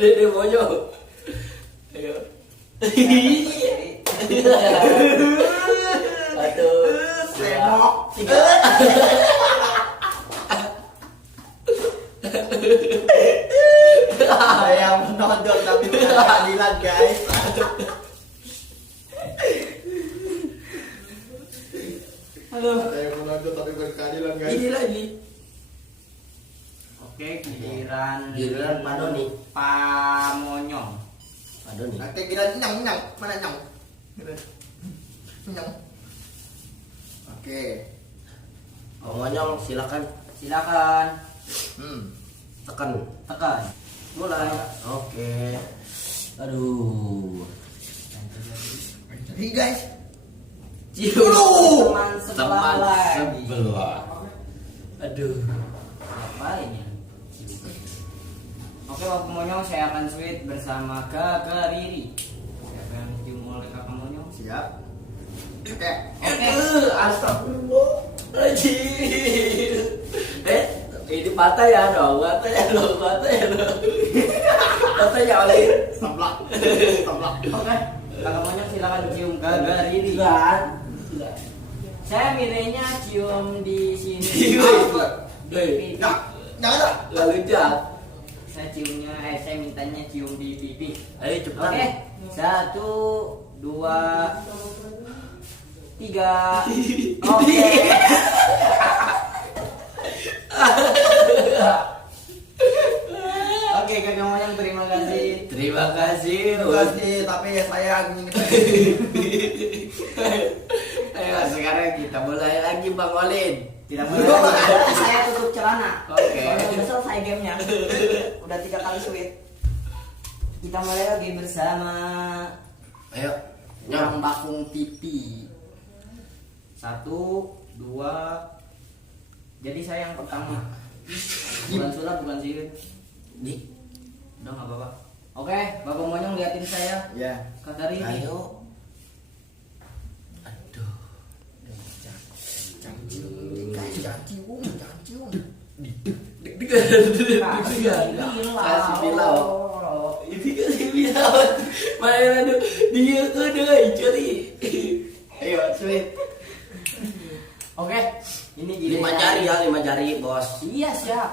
Dede monyong. Ayo. Aduh. Semok. 3. Ada yang menonton tapi bukan keadilan guys. Ada yang menonton tapi bukan keadilan guys. Ini lagi. Oke, giliran Pak Doni. Pak Monyong. Aduh nih. Oke, kira nyong. Mana nyong? Nyong. Oke. Om Monyong silakan Silakan tekan. tekan. Mulai. Oke. Aduh. Jadi guys, Cium. Teman sebelah lagi. sebelah. Aduh. Ngapain ya? Oke, Bapak Monyong, saya akan sweet bersama Kakak Riri. Siapa yang cium oleh Kakak Monyong? siap. Oke. Oke. Astagfirullah. Ini patah ya dong. Patah oleh. Sebelah. Oke. Kakak Monyong silakan cium Kakak Riri. Saya mirenya cium di sini. Pipi. Jangan. Lalu jak. Saya mintanya cium di pipi. Ayo cepetan. Oke, 1, 2, 3. Oke. Oke, Kakak Monyong, terima kasih. Terima kasih. Tapi ya sayang ini. Ayo sekarang kita mulai lagi Bang Olin. Tidak boleh lagi. Saya tutup celana. Oke. Soalnya udah selesai gamenya. Udah 3 kali sweet. Kita mulai lagi bersama Ayo. Nyong bakung pipi. 1, 2. Jadi saya yang pertama. Bukan sulap, bukan sihir. Di. Udah nggak apa-apa. Oke, Bapak Monyong liatin saya. Ya. Kata Riri. Ayo. Kasih pilau. Ini kasih pilau. Mainan dia tuh deh curi. Ayo sweet. Oke, ini 5 jari ya, 5 jari bos. Iya siap.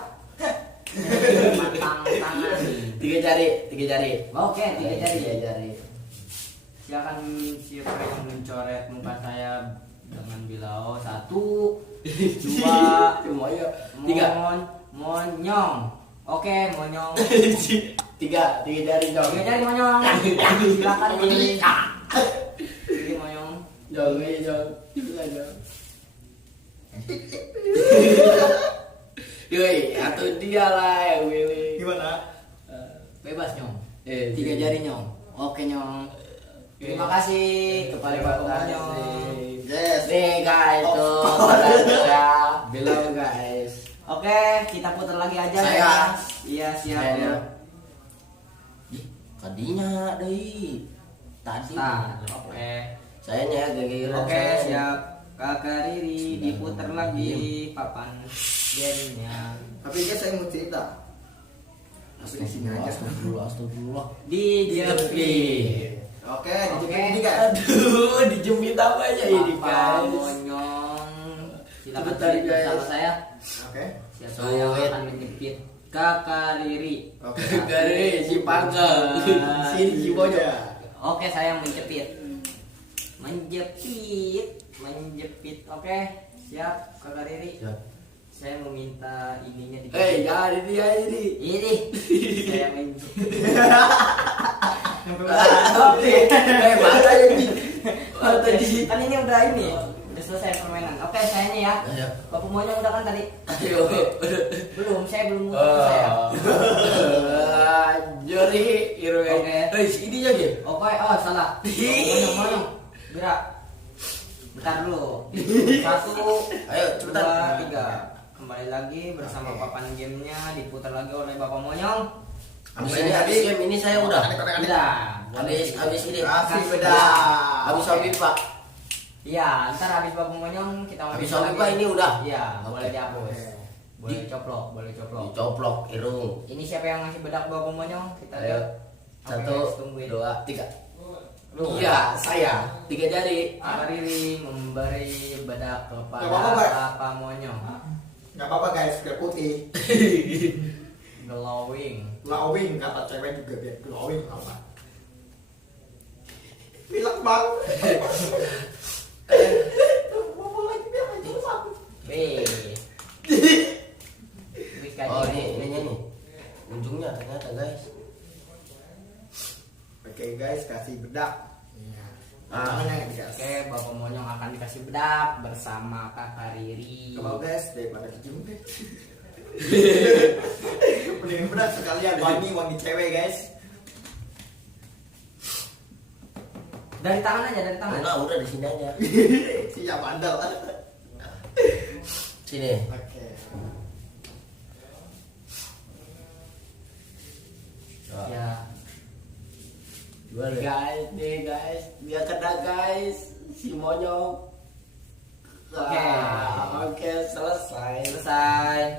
Matang tangan. 3 jari, 3 jari. Oke, 3 jari. 3 jari. Silakan siapa yang mencoret muka saya dengan bilau. 1, 2, Semuanya 3. monyong. Oke, monyong. 3 jari dong. 3 jari monyong. Silakan pilih. Pilih monyong. Jong, jong. Yoi, atau dia lah yang milih. Gimana? Bebas nyong. 3 3 jari nyong. Oke nyong. Terima kasih kepada Bapak Monyong. Yes. Nih guys tuh, ya, bilang guys. Oke, kita putar lagi aja Saya. ya. Iya, siap Saya. ya. Tadinya deh. Tadi. Nah, oke. Sayanya gak Oke, siap. Kakak Riri diputar lagi papan gamenya. Tapi guys saya mau cerita. Tapi di sini aja. Astagfirullah. Dijepit. Oke, Oke. dijepit ini guys. Aduh, dijepit apa aja ini Bapak guys. Monyong. Silakan Sebentar, pilih guys. bersama saya. Oke. Siap, saya akan menjepit Kakak Riri. Oke. Gare si Pangga. Sini si Bojo. Oke, saya menjepit. Menjepit. Oke, siap Kakak Riri. Siap. Saya meminta ininya di. Jangan dia ini. Ini. Saya menjepit. Mata ini. Mata di. Kan ini udah ini. Udah selesai permainan. Oke, sayanya ya. Ayo. Bapak Monyong udah kan tadi? Ayo. Belum, saya belum saya. Jori, Iro. Oke. Ini aja. Oke, oh salah. Monyong. Gerak. Bentar dulu. 1, Ayo, cepetan. 2, 3. Kembali lagi bersama papan gamenya diputar lagi oleh Bapak Monyong. Habis game ini saya udah. Udah. Habis ini. Kasih beda. Habis habis Pak. Iya, ntar habis Bapak Monyong kita mau Habis bikin habis lagi. Pak ini udah. Iya, Oke. boleh dihapus. Boleh Di- coplok, boleh coplok. Dicoplok irung. Ini siapa yang ngasih bedak Bapak Monyong? Kita Ayo. lihat. Oke, 1, guys, tungguin. 2, 3. Lu. Iya, saya. 3 jari. Kakak Riri memberi bedak kepada Gak apa-apa, Pak. Bapak Monyong. Nggak apa-apa guys, biar putih. Glowing. Glowing kata cewek juga biar glowing apa? Bilang bang. Ngomong lagi biar aja sakit. B. Oh, ini nih. Ujungnya ternyata guys. Oke guys, kasih bedak. Iya. Ah. Tangannya guys. Oke, Bapak Monyong akan dikasih bedak bersama Kakak Riri. Kalau guys, daripada dicium deh. Mending bedak sekalian wangi cewek guys. Dari tangan aja, dari tangan. Enggak, udah di sini aja. Siap bandel. Sini. Oke. Ya. Guys, nih guys, dia kena guys, si Monyong. Oke. Oke, selesai. Selesai.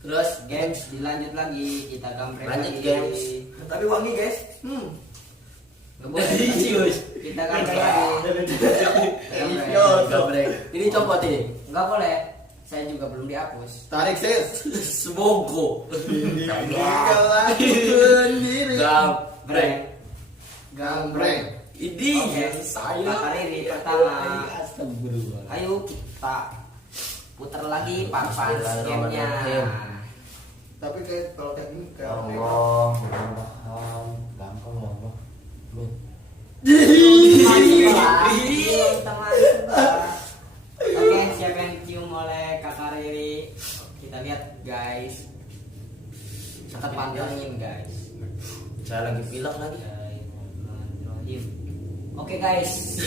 Terus Games dilanjut lagi, kita gambreng Lanjut, lagi. games. Tapi wangi guys. Nggak boleh. Serius. Kita gambreng lagi. Serius. Gabrek. Ini copot ini. Nggak boleh. Saya juga belum dihapus. Tarik sis. Semoga. Sendiri. Gabrek. Gambreng. Ini Oke. saya. Kakak Riri pertama. Astagfirullah. Ayo kita putar lagi papan gamenya. Bismillahirrahmanirrahim. Tapi kayak kalau kayak gini Ya kayak Allah, mudah-mudahan gampang ya Allah. Amin. Teman-teman. Oke, siapa yang dicium oleh Kakak Riri? Kita lihat guys. Kita pantengin guys. Saya lagi pilek lagi. Oke guys,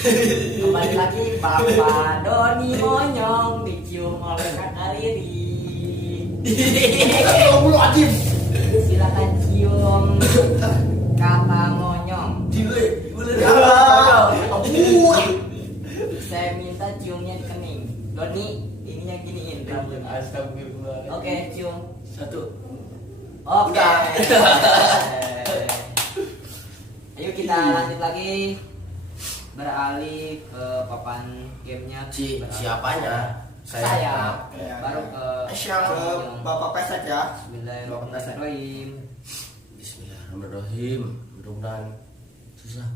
kembali lagi Bapak Doni Monyong dicium oleh Kakak Riri. bulu ajib. Silakan cium Kakak Monyong. Boleh. Ampun. Saya minta ciumnya di kening. Doni, ini yang giniin rambut. Astagfirullah. Oke, cium. 1. Oke. Udah. Ayo kita lanjut lagi. Beralih ke papan gamenya. Siapanya? Saya. Ya, Baru ya. ke Ke Bapak Pesek ya. Bismillahirrahmanirrahim. Bismillahirrahmanirrahim. Mudah-mudahan susah.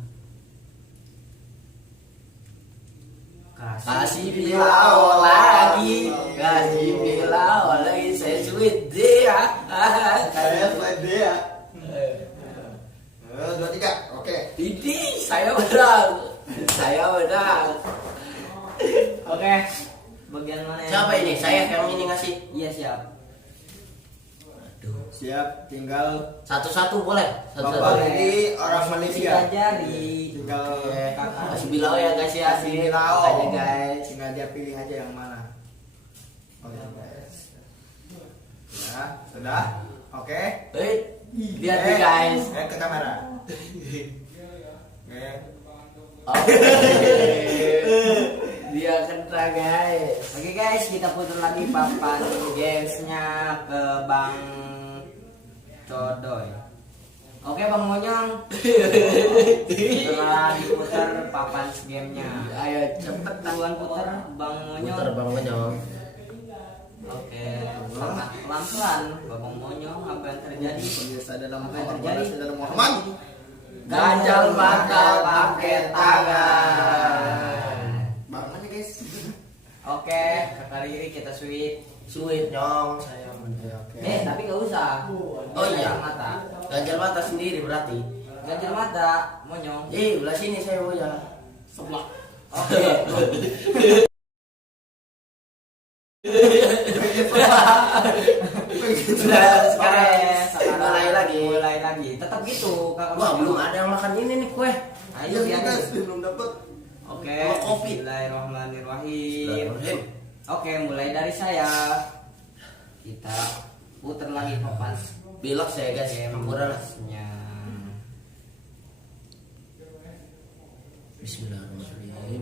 Kasih bilau lagi, kasih bilau lagi, saya sweet dia. Saya slide dia. 2, 3. Oke. Ini saya menang, saya menang. Oke. Bagian mana ya? Siapa ini? Saya yang ini ngasih. Iya, siap. Aduh. Siap, tinggal Satu-satu boleh. Bapak Satu-satu. ini orang Malaysia. Tiga jari. Tinggal Kasih bilau ya guys ya. kasih bilau Makanya guys. tinggal dia pilih aja yang mana. Oke guys. Ya, sudah. Oke. Lihat nih guys. Ke kamera. Oke. Dia kena guys. Oke guys, kita putar lagi papan gamesnya ke Bang Codoy. Oke Bang Monyong, setelah diputar papan gamenya. Ayo cepet Tuan putar Bang Monyong. Putar Bang Monyong. Oke, pelan-pelan Bang Monyong, apa yang terjadi? Biasa dalam Apa yang terjadi? dalam Muhammad. Ganjal mata pakai tangan. Bangun aja guys. Oke, kali ini kita sweet. Sweet nyong saya menang. Tapi nggak usah. Oh iya. Ganjal mata. Ganjal mata sendiri berarti. Ganjal mata, Monyong. Belah sini saya mau ya. Sebelah. Oke. Sekarang mulai lagi. Tetap gitu, Kakak. Wah, belum ada yang makan ini nih kue. Ayo lihat. belum dapat. Oke. Sama kopi. Bismillahirrahmanirrahim. Oke, mulai dari saya. Kita putar lagi papan. Belok saya guys. Murah lah. Gamesnya. Bismillahirrahmanirrahim.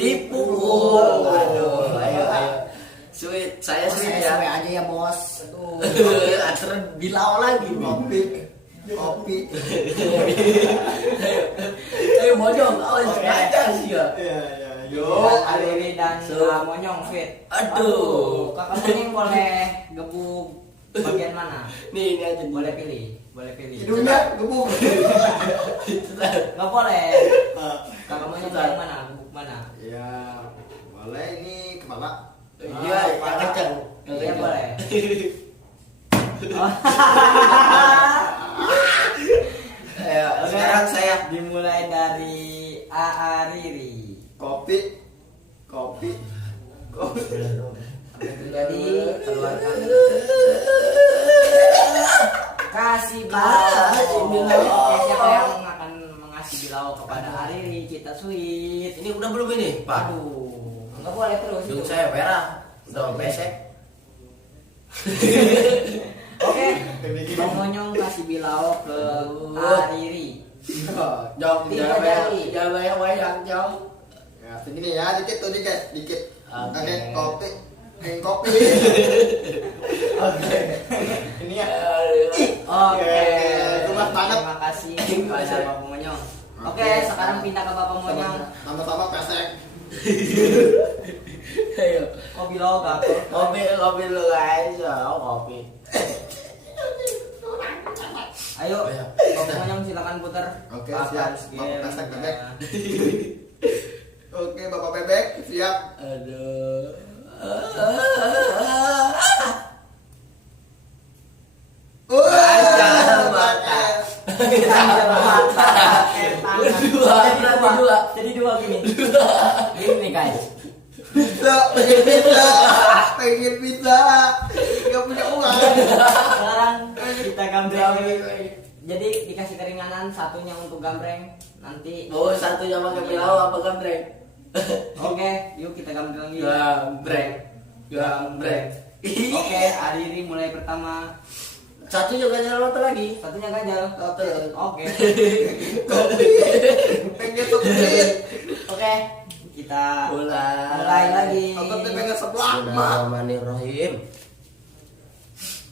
Dipukul. Aduh, ayo. Sweet, saya sweet ya. aja ya bos. Aturan bilau lagi. Kopi. Ayo Monyong, awas aja sih ya. Iya. Aliri dan Monyong fit. Aduh. Kakak Monyong boleh gebuk bagian mana? Nih, ini aja. Boleh pilih. Hidungnya gebuk. Nggak boleh. Kakak Monyong yang mana? Gebuk mana? Ya, boleh ini kepala. Iya, yang kenceng. Iya boleh. Ayo, sekarang saya Dimulai dari Ariri. Kopi. Jadi keluarkan kasih Kasih bilau. Oke, siapa yang akan mengasih bilau kepada Ariri? Kita sweet. Ini udah belum ini, Pak? Aduh, nggak boleh terus. Hidung itu. saya merah. Udah pesek. Oke, Bang Monyong kasih bilau ke Ariri. Jong, Tiga jari. jangan banyak-banyak, Jong. Ya, segini ya, dikit. Oke. Kopi. Kopi. Oke. Ini ya. Oke, Gemas banget. terima kasih kepada Bapak Monyong. Oke, sekarang pindah ke Bapak Monyong. Sama-sama pesek. Ayo. Kopi lo gagal. Kopi lu guys. Oh, kopi. Ayo, Bapak Monyong silakan putar. Oke, Papan siap. game. Bapak pesek bebek. Oke, Bapak bebek, siap. Aduh. Ganjal mata. Ganjal mata. Dua. Jadi dua gini. Gini nih guys. Pengen pizza. Gak punya uang. Sekarang kita gambreng. Jadi dikasih keringanan, satunya untuk gambreng. Nanti. Oh, satunya pakai pilau apa gambreng? Oke, yuk kita gambreng lagi. Gambreng. Oke, Ariri mulai pertama. Satunya ganjal mata lagi. Satunya ganjal. Satu. Oke. Pengen kopi. Oke. kita Mulai lagi. Otot pegang sebelah. Mak. Bismillahirrahmanirrahim.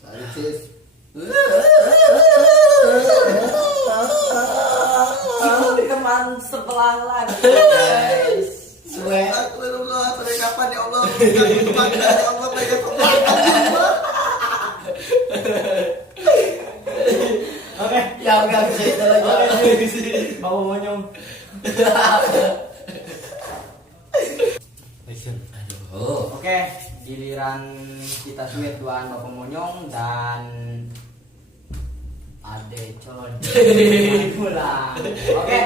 Lanjut. Cium teman sebelah lagi, guys. Astagfirullah, sampai kapan ya Allah? Kapan ya Allah pegang sebelah. Oke, Ya enggak bisa itu lagi. mau monyong. Aduh. Oke, giliran kita sweet duaan Bapak Monyong dan Ade Colon pulang. Oke,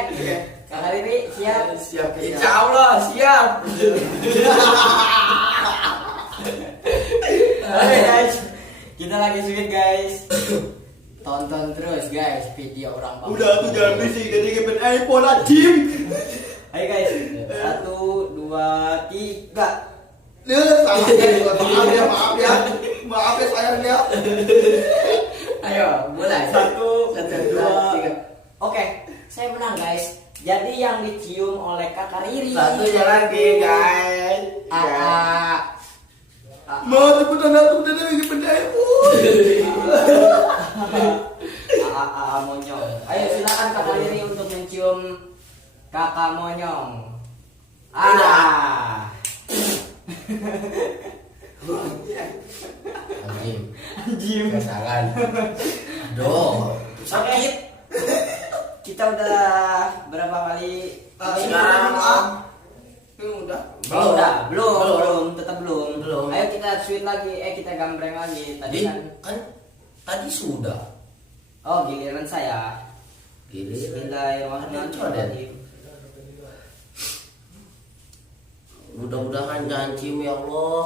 Kak Riri siap? Siap. Insya Allah siap. Oke guys, kita lagi sweet guys. Tonton terus guys video orang Bapak. Udah aku jangan bisik, jadi ngebet iPhone anjing. Ayo guys, 1, 2, 3. Salah ya, maaf ya sayangnya. Ayo, mulai. 1, 2, 2, 3. Oke, saya menang guys. Jadi yang dicium oleh Kakak Riri. Satunya lagi, guys. Mau cepetan aku tadi lagi benda iPhone. Monyong. Ayo silakan Kakak Riri untuk mencium Kakak Monyong. Anjing. Kesalan. Aduh. Sakit. Kita udah berapa kali? Sekarang Udah. Belum, tetap belum. Belum. Ayo kita sweet lagi, kita gambreng lagi. Tadi kan. kan tadi sudah. Oh, giliran saya. Gini. Bismillahirrahmanirrahim. Mudah-mudahan jangan cium ya Allah.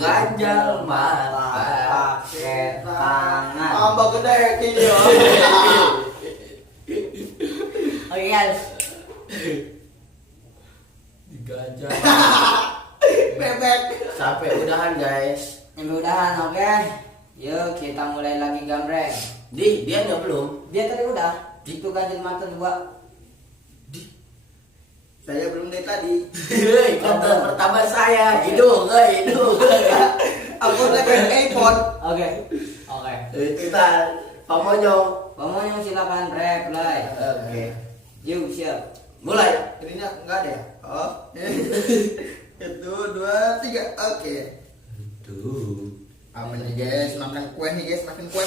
Ganjal mata Pakai tangan. Tambah gede ini. Oke guys. Diganjal. Bebek. Sampai udahan guys. Mudah-mudahan oke. Yuk kita mulai lagi gambreng. Dia nggak belum. Dia tadi udah. Itu ganjil mata 2. Saya belum dari tadi. Kata pertama saya hidung. Aku udah pegang iPhone. Oke. Kita Pak Monyong. Bang Monyong silakan reply. Oke. Yuk siap. Mulai. Ininya enggak ada ya? Oh. 1, 2, 3. Oke. Tuh. Aman nih guys, makan kue nih guys, makan kue.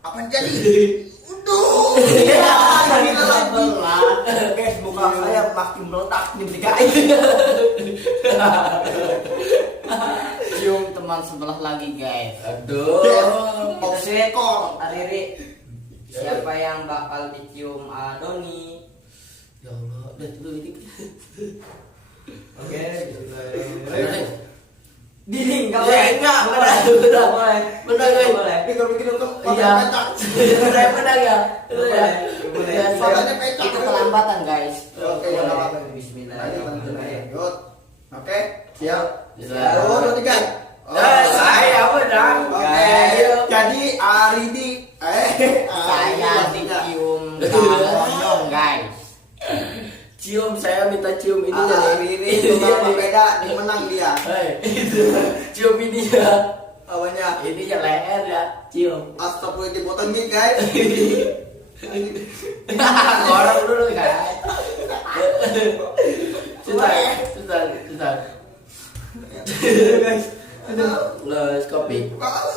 Apa yang jadi? Udah. Gila lagi. Guys, muka saya makin meledak nih guys. Cium teman sebelah lagi guys. Aduh. Kita sweet. Riri. Siapa yang bakal dicium Doni? Ya Allah, udah dulu ini. Oke. Bener. Dinding Ya, boleh. enggak, Boleh. benar. Boleh. Benar, guys. Boleh. Ini kalau bikin untuk Iya. petak. Saya menang ya. Boleh. Boleh. Ya, Soalnya petak. Itu kelambatan guys. Oke, ya enggak apa-apa. Bismillahirrahmanirrahim. Yuk. Oke, siap. Siap. 1, 2, 3. Saya menang. Oke. Jadi hari ini Saya dicium Kak Monyong guys. Cium, saya minta cium ini hari ini itu beda, dia menang dia. Hei, cium ini ya. Apanya? Ini ya leher ya, cium. Astagfirullah dipotong nih guys. Orang dulu guys. Susah. Guys. Los kopi. Kalau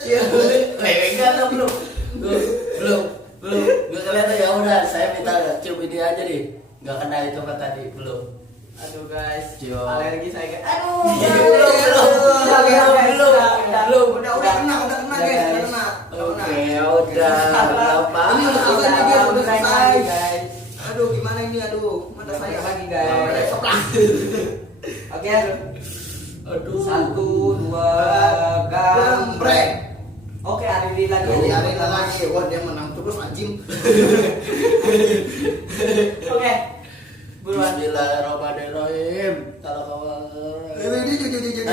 Cium. Enggak belum. Gak kelihatan ya udah. Saya minta cium ini aja nih. Gak kena itu kan tadi belum. Aduh guys, Cium. alergi saya guys. Aduh. Belum. udah kena guys, udah kena. Oke, udah. Apa? Ini udah selesai nih, guys, udah selesai. guys. Aduh, gimana ini? Aduh, mata saya Lagi guys. Oke. Aduh. 1, 2, Gambreng. Oke, Riri lagi. Jadi hari ini lagi, wah dia menang terus anjing. Oke. Buruan. Bismillahirrahmanirrahim. Ini jadi.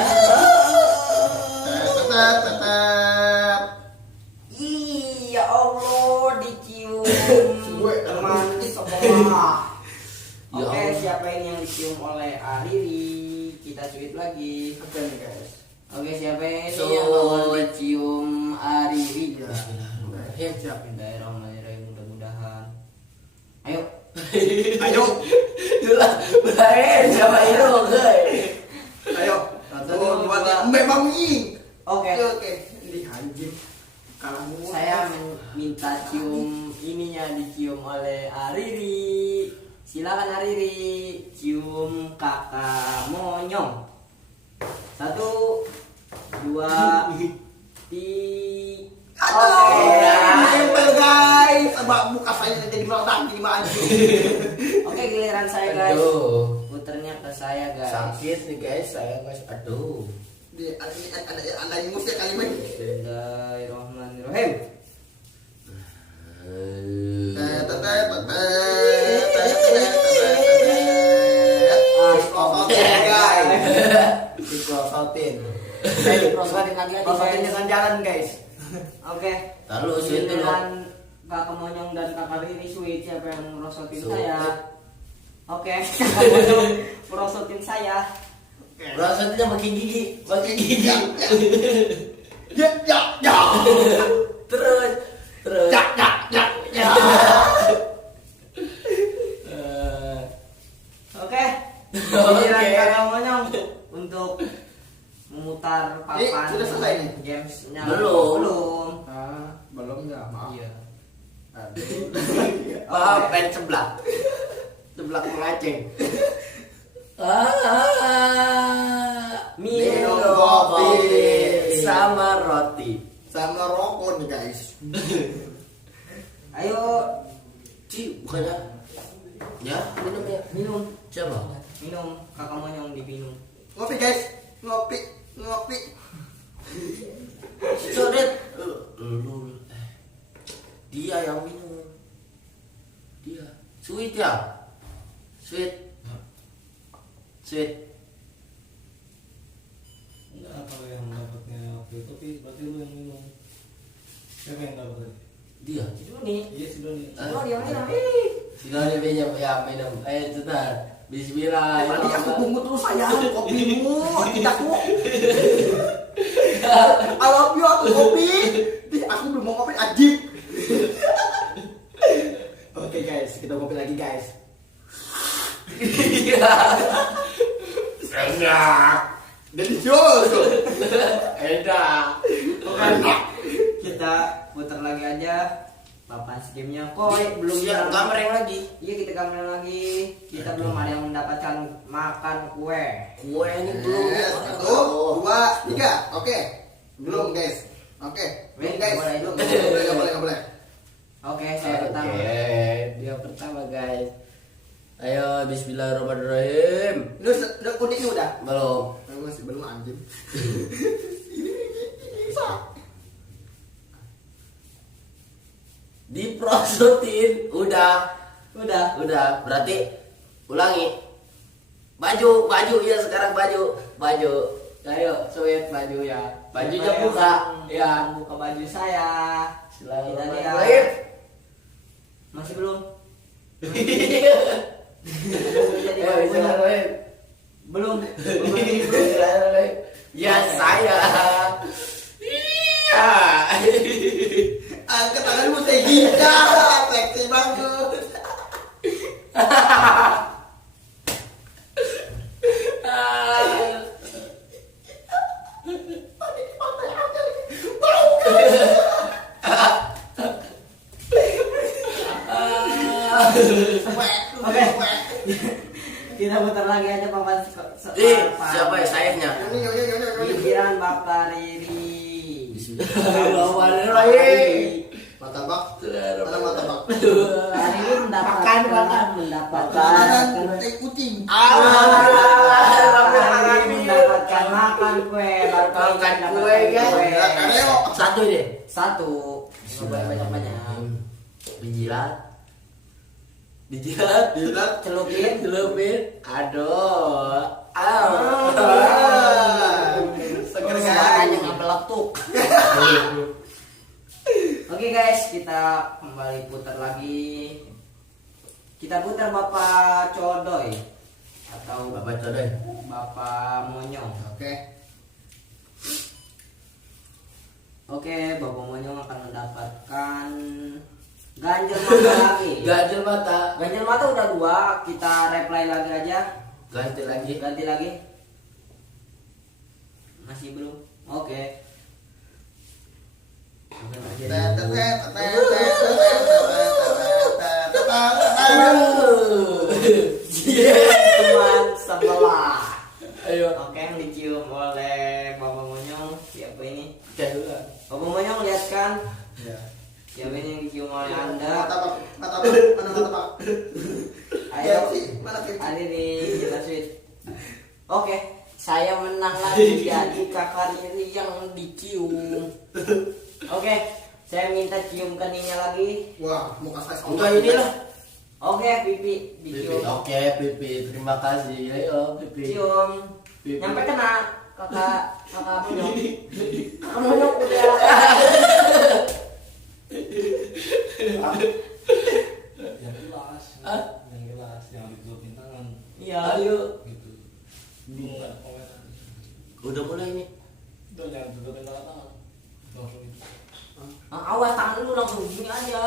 Tetap. Iya Allah, Gue teman sekolah. Ya Oke, Allah. siapa ini yang dicium oleh Ariri? Kita sweet lagi. Oke nih guys. Oke, siapa ini So- yang bakal dicium Ariri? Bismillahirrahmanirrahim. Bismillahirrahmanirrahim, mudah-mudahan. Ayo. Ayo. Itulah baik siapa itu guys. Ayo. Satu, dua, tiga. Memang ini. Oke. Oke. Ini anjing. Kalah mulu. Saya minta cium ininya dicium oleh Ariri. Silakan Ariri, cium kakak monyong. 1, 2, 3. Aduh, nempel guys. Abang muka saya jadi meledak gimana anjing. Oke, giliran saya guys. Aduh. Puternya ke saya guys. Sakit nih guys, saya guys. Aduh. Ada ingus ya kali ini. Bismillahirrahmanirrahim. Diprosotin. Saya diprosotin lagi aja Prosotin guys. dengan jalan guys. Oke. Lalu sweet dulu. Giliran kakak monyong dan kakak Riri sweet, siapa yang merosotin Sweet. saya? Oke, kakak monyong merosotin saya. Rasanya makin gigi, makin gigi. Ya ya ya. Terus. Ya ya ya ya. Oke. Giliran kakak monyong untuk memutar Ini papan. sudah selesai nih? Gamesnya Belum. belum. Belum ya, maaf. Iya. Maaf, pen sebelah. Sebelah mengaceng. Minum kopi. Sama roti. Sama rokok nih guys. Ayo Ci, bukannya. Ya, minum ya. minum, Siapa? minum kakak monyong diminum. Ngopi guys. Ngopi. Ngopi. Coret. Lu. Dia yang minum. Dia. Sweet ya? Sweet. Sweet. Enggak, kalau yang dapatnya waktu itu tapi berarti lu yang minum. Siapa yang dapat tadi? Dia. Doni. Iya si Doni. Oh, dia minum. Sudah dia ya minum. Ayo cetar. Bismillah. Tadi aku pungut dulu sayang kopimu. Tidak aku. I love you aku kopi. Aku belum mau ngopi ajib. Oke guys, kita ngopi lagi guys. Enak. Delicious. Enak. Enak. Kita putar lagi aja papan gamenya. Kok belum Siap, yang gambar yang lagi. Iya, kita gambar lagi. Kita belum ada yang mendapatkan makan kue. Kue ini belum. Yes, 1, 2, 3. Oke. Belum guys. Oke. Belum guys. Boleh, Belum. belum. Nggak boleh, nggak boleh. Oke, saya pertama. Dia pertama guys. Ayo Bismillahirrahmanirrahim. Ini udah kuning ini udah. Belum. Masih belum anjing. Diprosotin. Udah. Udah. Berarti ulangi. Baju ya sekarang baju. Ayo, sweet baju ya. Bajunya Siapa yang buka. Ya. buka baju saya. Kita Bismillahirrahmanirrahim. lihat. Masih belum? Jadi Ayo Bismillahirrahmanirrahim. belum. Bismillahirrahmanirrahim. Ya saya. Iya. Angkat tanganmu segita. Seksi banget. Oke. Kita putar lagi aja papan Siapa ya sayangnya? Pikiran Bapak Riri. Bismillahirrahmanirrahim. Martabak. Mana martabak? Hari ini mendapatkan Makanan teh kucing. Hari ini mendapatkan makan kue. Baru kali Makan ini kue, mendapatkan guys. kue. Kareo. Satu deh. Satu. Coba banyak-banyak. Dijilat. Dijilat. Celupin. Aduh. Seger guys. Makanya nggak meletup. Oke, Oke guys, kita kembali putar lagi. Kita putar Bapak Codoy atau Bapak Codoy. Bapak Monyong. Oke, Bapak Monyong akan mendapatkan ganjel mata lagi. Ganjel mata. Ganjel mata udah 2, kita reply lagi aja. Ganti lagi. Masih belum. Oke. Teman sebelah. Ayo. Oke, yang dicium oleh Bapak Monyong. Siapa ini? Coba. Bapak Monyong lihat kan? Ya. Siapa ini yang dicium oleh Anda? Mata pak. Ayo, Mana sih? ada di kita sweet. Oke, saya menang lagi jadi kakak Riri yang dicium. Oke, saya minta cium keningnya lagi. Wah, muka saya Enggak inilah. Oke, pipi Pipi. dicium. Oke, Pipi. Terima kasih. Ayo, Pipi. Cium. Pipi. Nyampe kena kakak Monyong. Kakak Monyong udah. Yang jelas. Hah? Yang jelas, jangan ditutupin tangan. Iya. Ayo. Gitu. Belum nggak komen. Udah mulai nih. Udah jangan tutupin tangan. Langsung itu. Awas tangan lu langsung gini aja.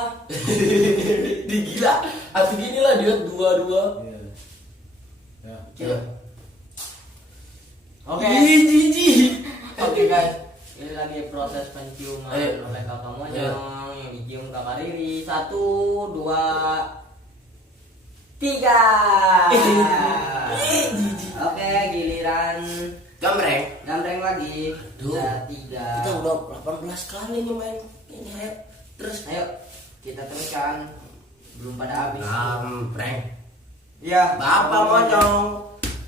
Digila. Asli gini lah dia 2-2. Iya. Ya. Iya. Oke. Jijik. Oke guys, ini lagi proses penciuman Ayo. oleh kakak Monyong yang dicium kakak Riri. 1, 2, 3. Oke, giliran gambreng lagi. Aduh. Udah 3. Kita udah 18 kali nih main ini. Terus Ayo, kita teruskan. Belum pada habis. gambreng. Iya, Bapak Monyong.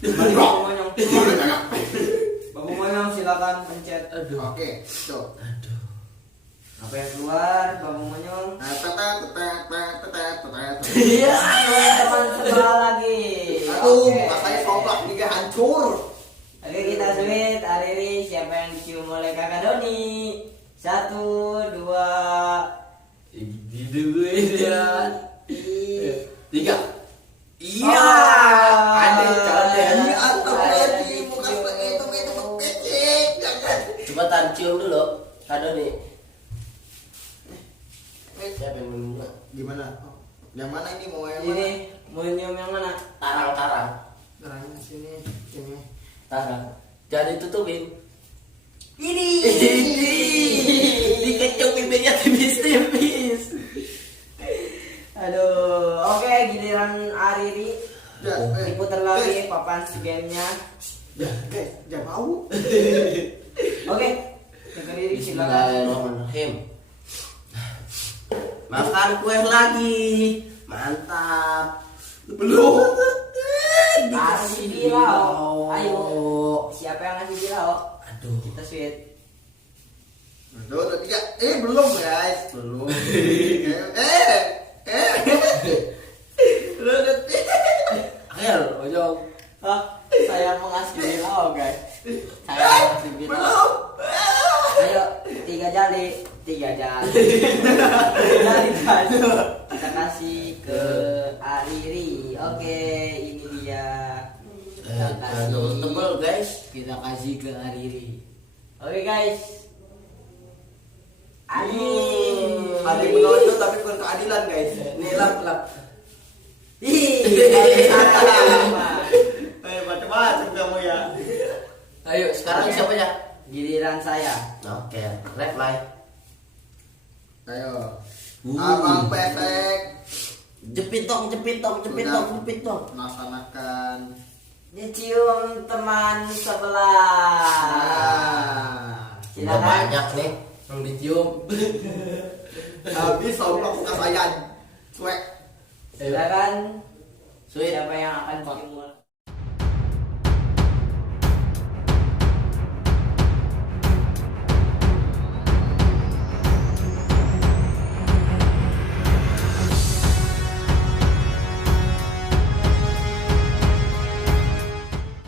Kembali Bapak Monyong. Bapak Monyong silakan pencet. Aduh. Oke, tuh. Aduh. Apa yang keluar, Bapak Monyong? Iya. Teman sebelah lagi. Aduh, Oke. muka saya soblak juga hancur. Oke, kita sweet. Hari ini siapa yang dicium oleh kakak Doni? 1, 2, Gitu ya. 3. Iya. Wah. Ada condet. Ini atap lagi, muka saya itu kecil. Jangan. Coba tahan cium dulu. Kado nih. Siapa yang menunggu? Gimana? Yang mana ini mau yang ini mana? mau nyium yang mana? Tarang-tarang. Caranya sini. Tarang. Jangan ditutupin. Ini. Dikecup bibirnya tipis-tipis. Aduh, oke giliran Ariri. Ya, Diputar lagi papan gamenya. guys, jangan mau. Oke, kakak Riri silakan. Bismillahirrahmanirrahim. Makan kue lagi. Mantap. Belum. Kasih bilau. Ayo. Siapa yang ngasih bilau? Aduh. Kita sweet. Udah 3. Belum guys. Belum. Udah 3. Akhir, ojong. Saya mengasih bilau guys. Saya mengasih bilau. Belum. Ayo, 3 jali. 3 jali. 3 jali guys. Kita kasih ke Ariri. Oke, ini dia. Kita Aduh, tebel guys. Kita kasih ke Ariri. Oke guys. Ada yang menonjol tapi bukan keadilan guys. Nih lap. Macam-macam kamu ya. Ayo, sekarang Oke. siapa ya? Giliran saya. Oke, reply. Ayo. Abang pesek Jepit dong. laksanakan. Dicium teman sebelah. Udah Silakan. banyak nih yang dicium. Habis soblak muka saya. Cuek. Silakan. Sweet. Siapa yang akan cium?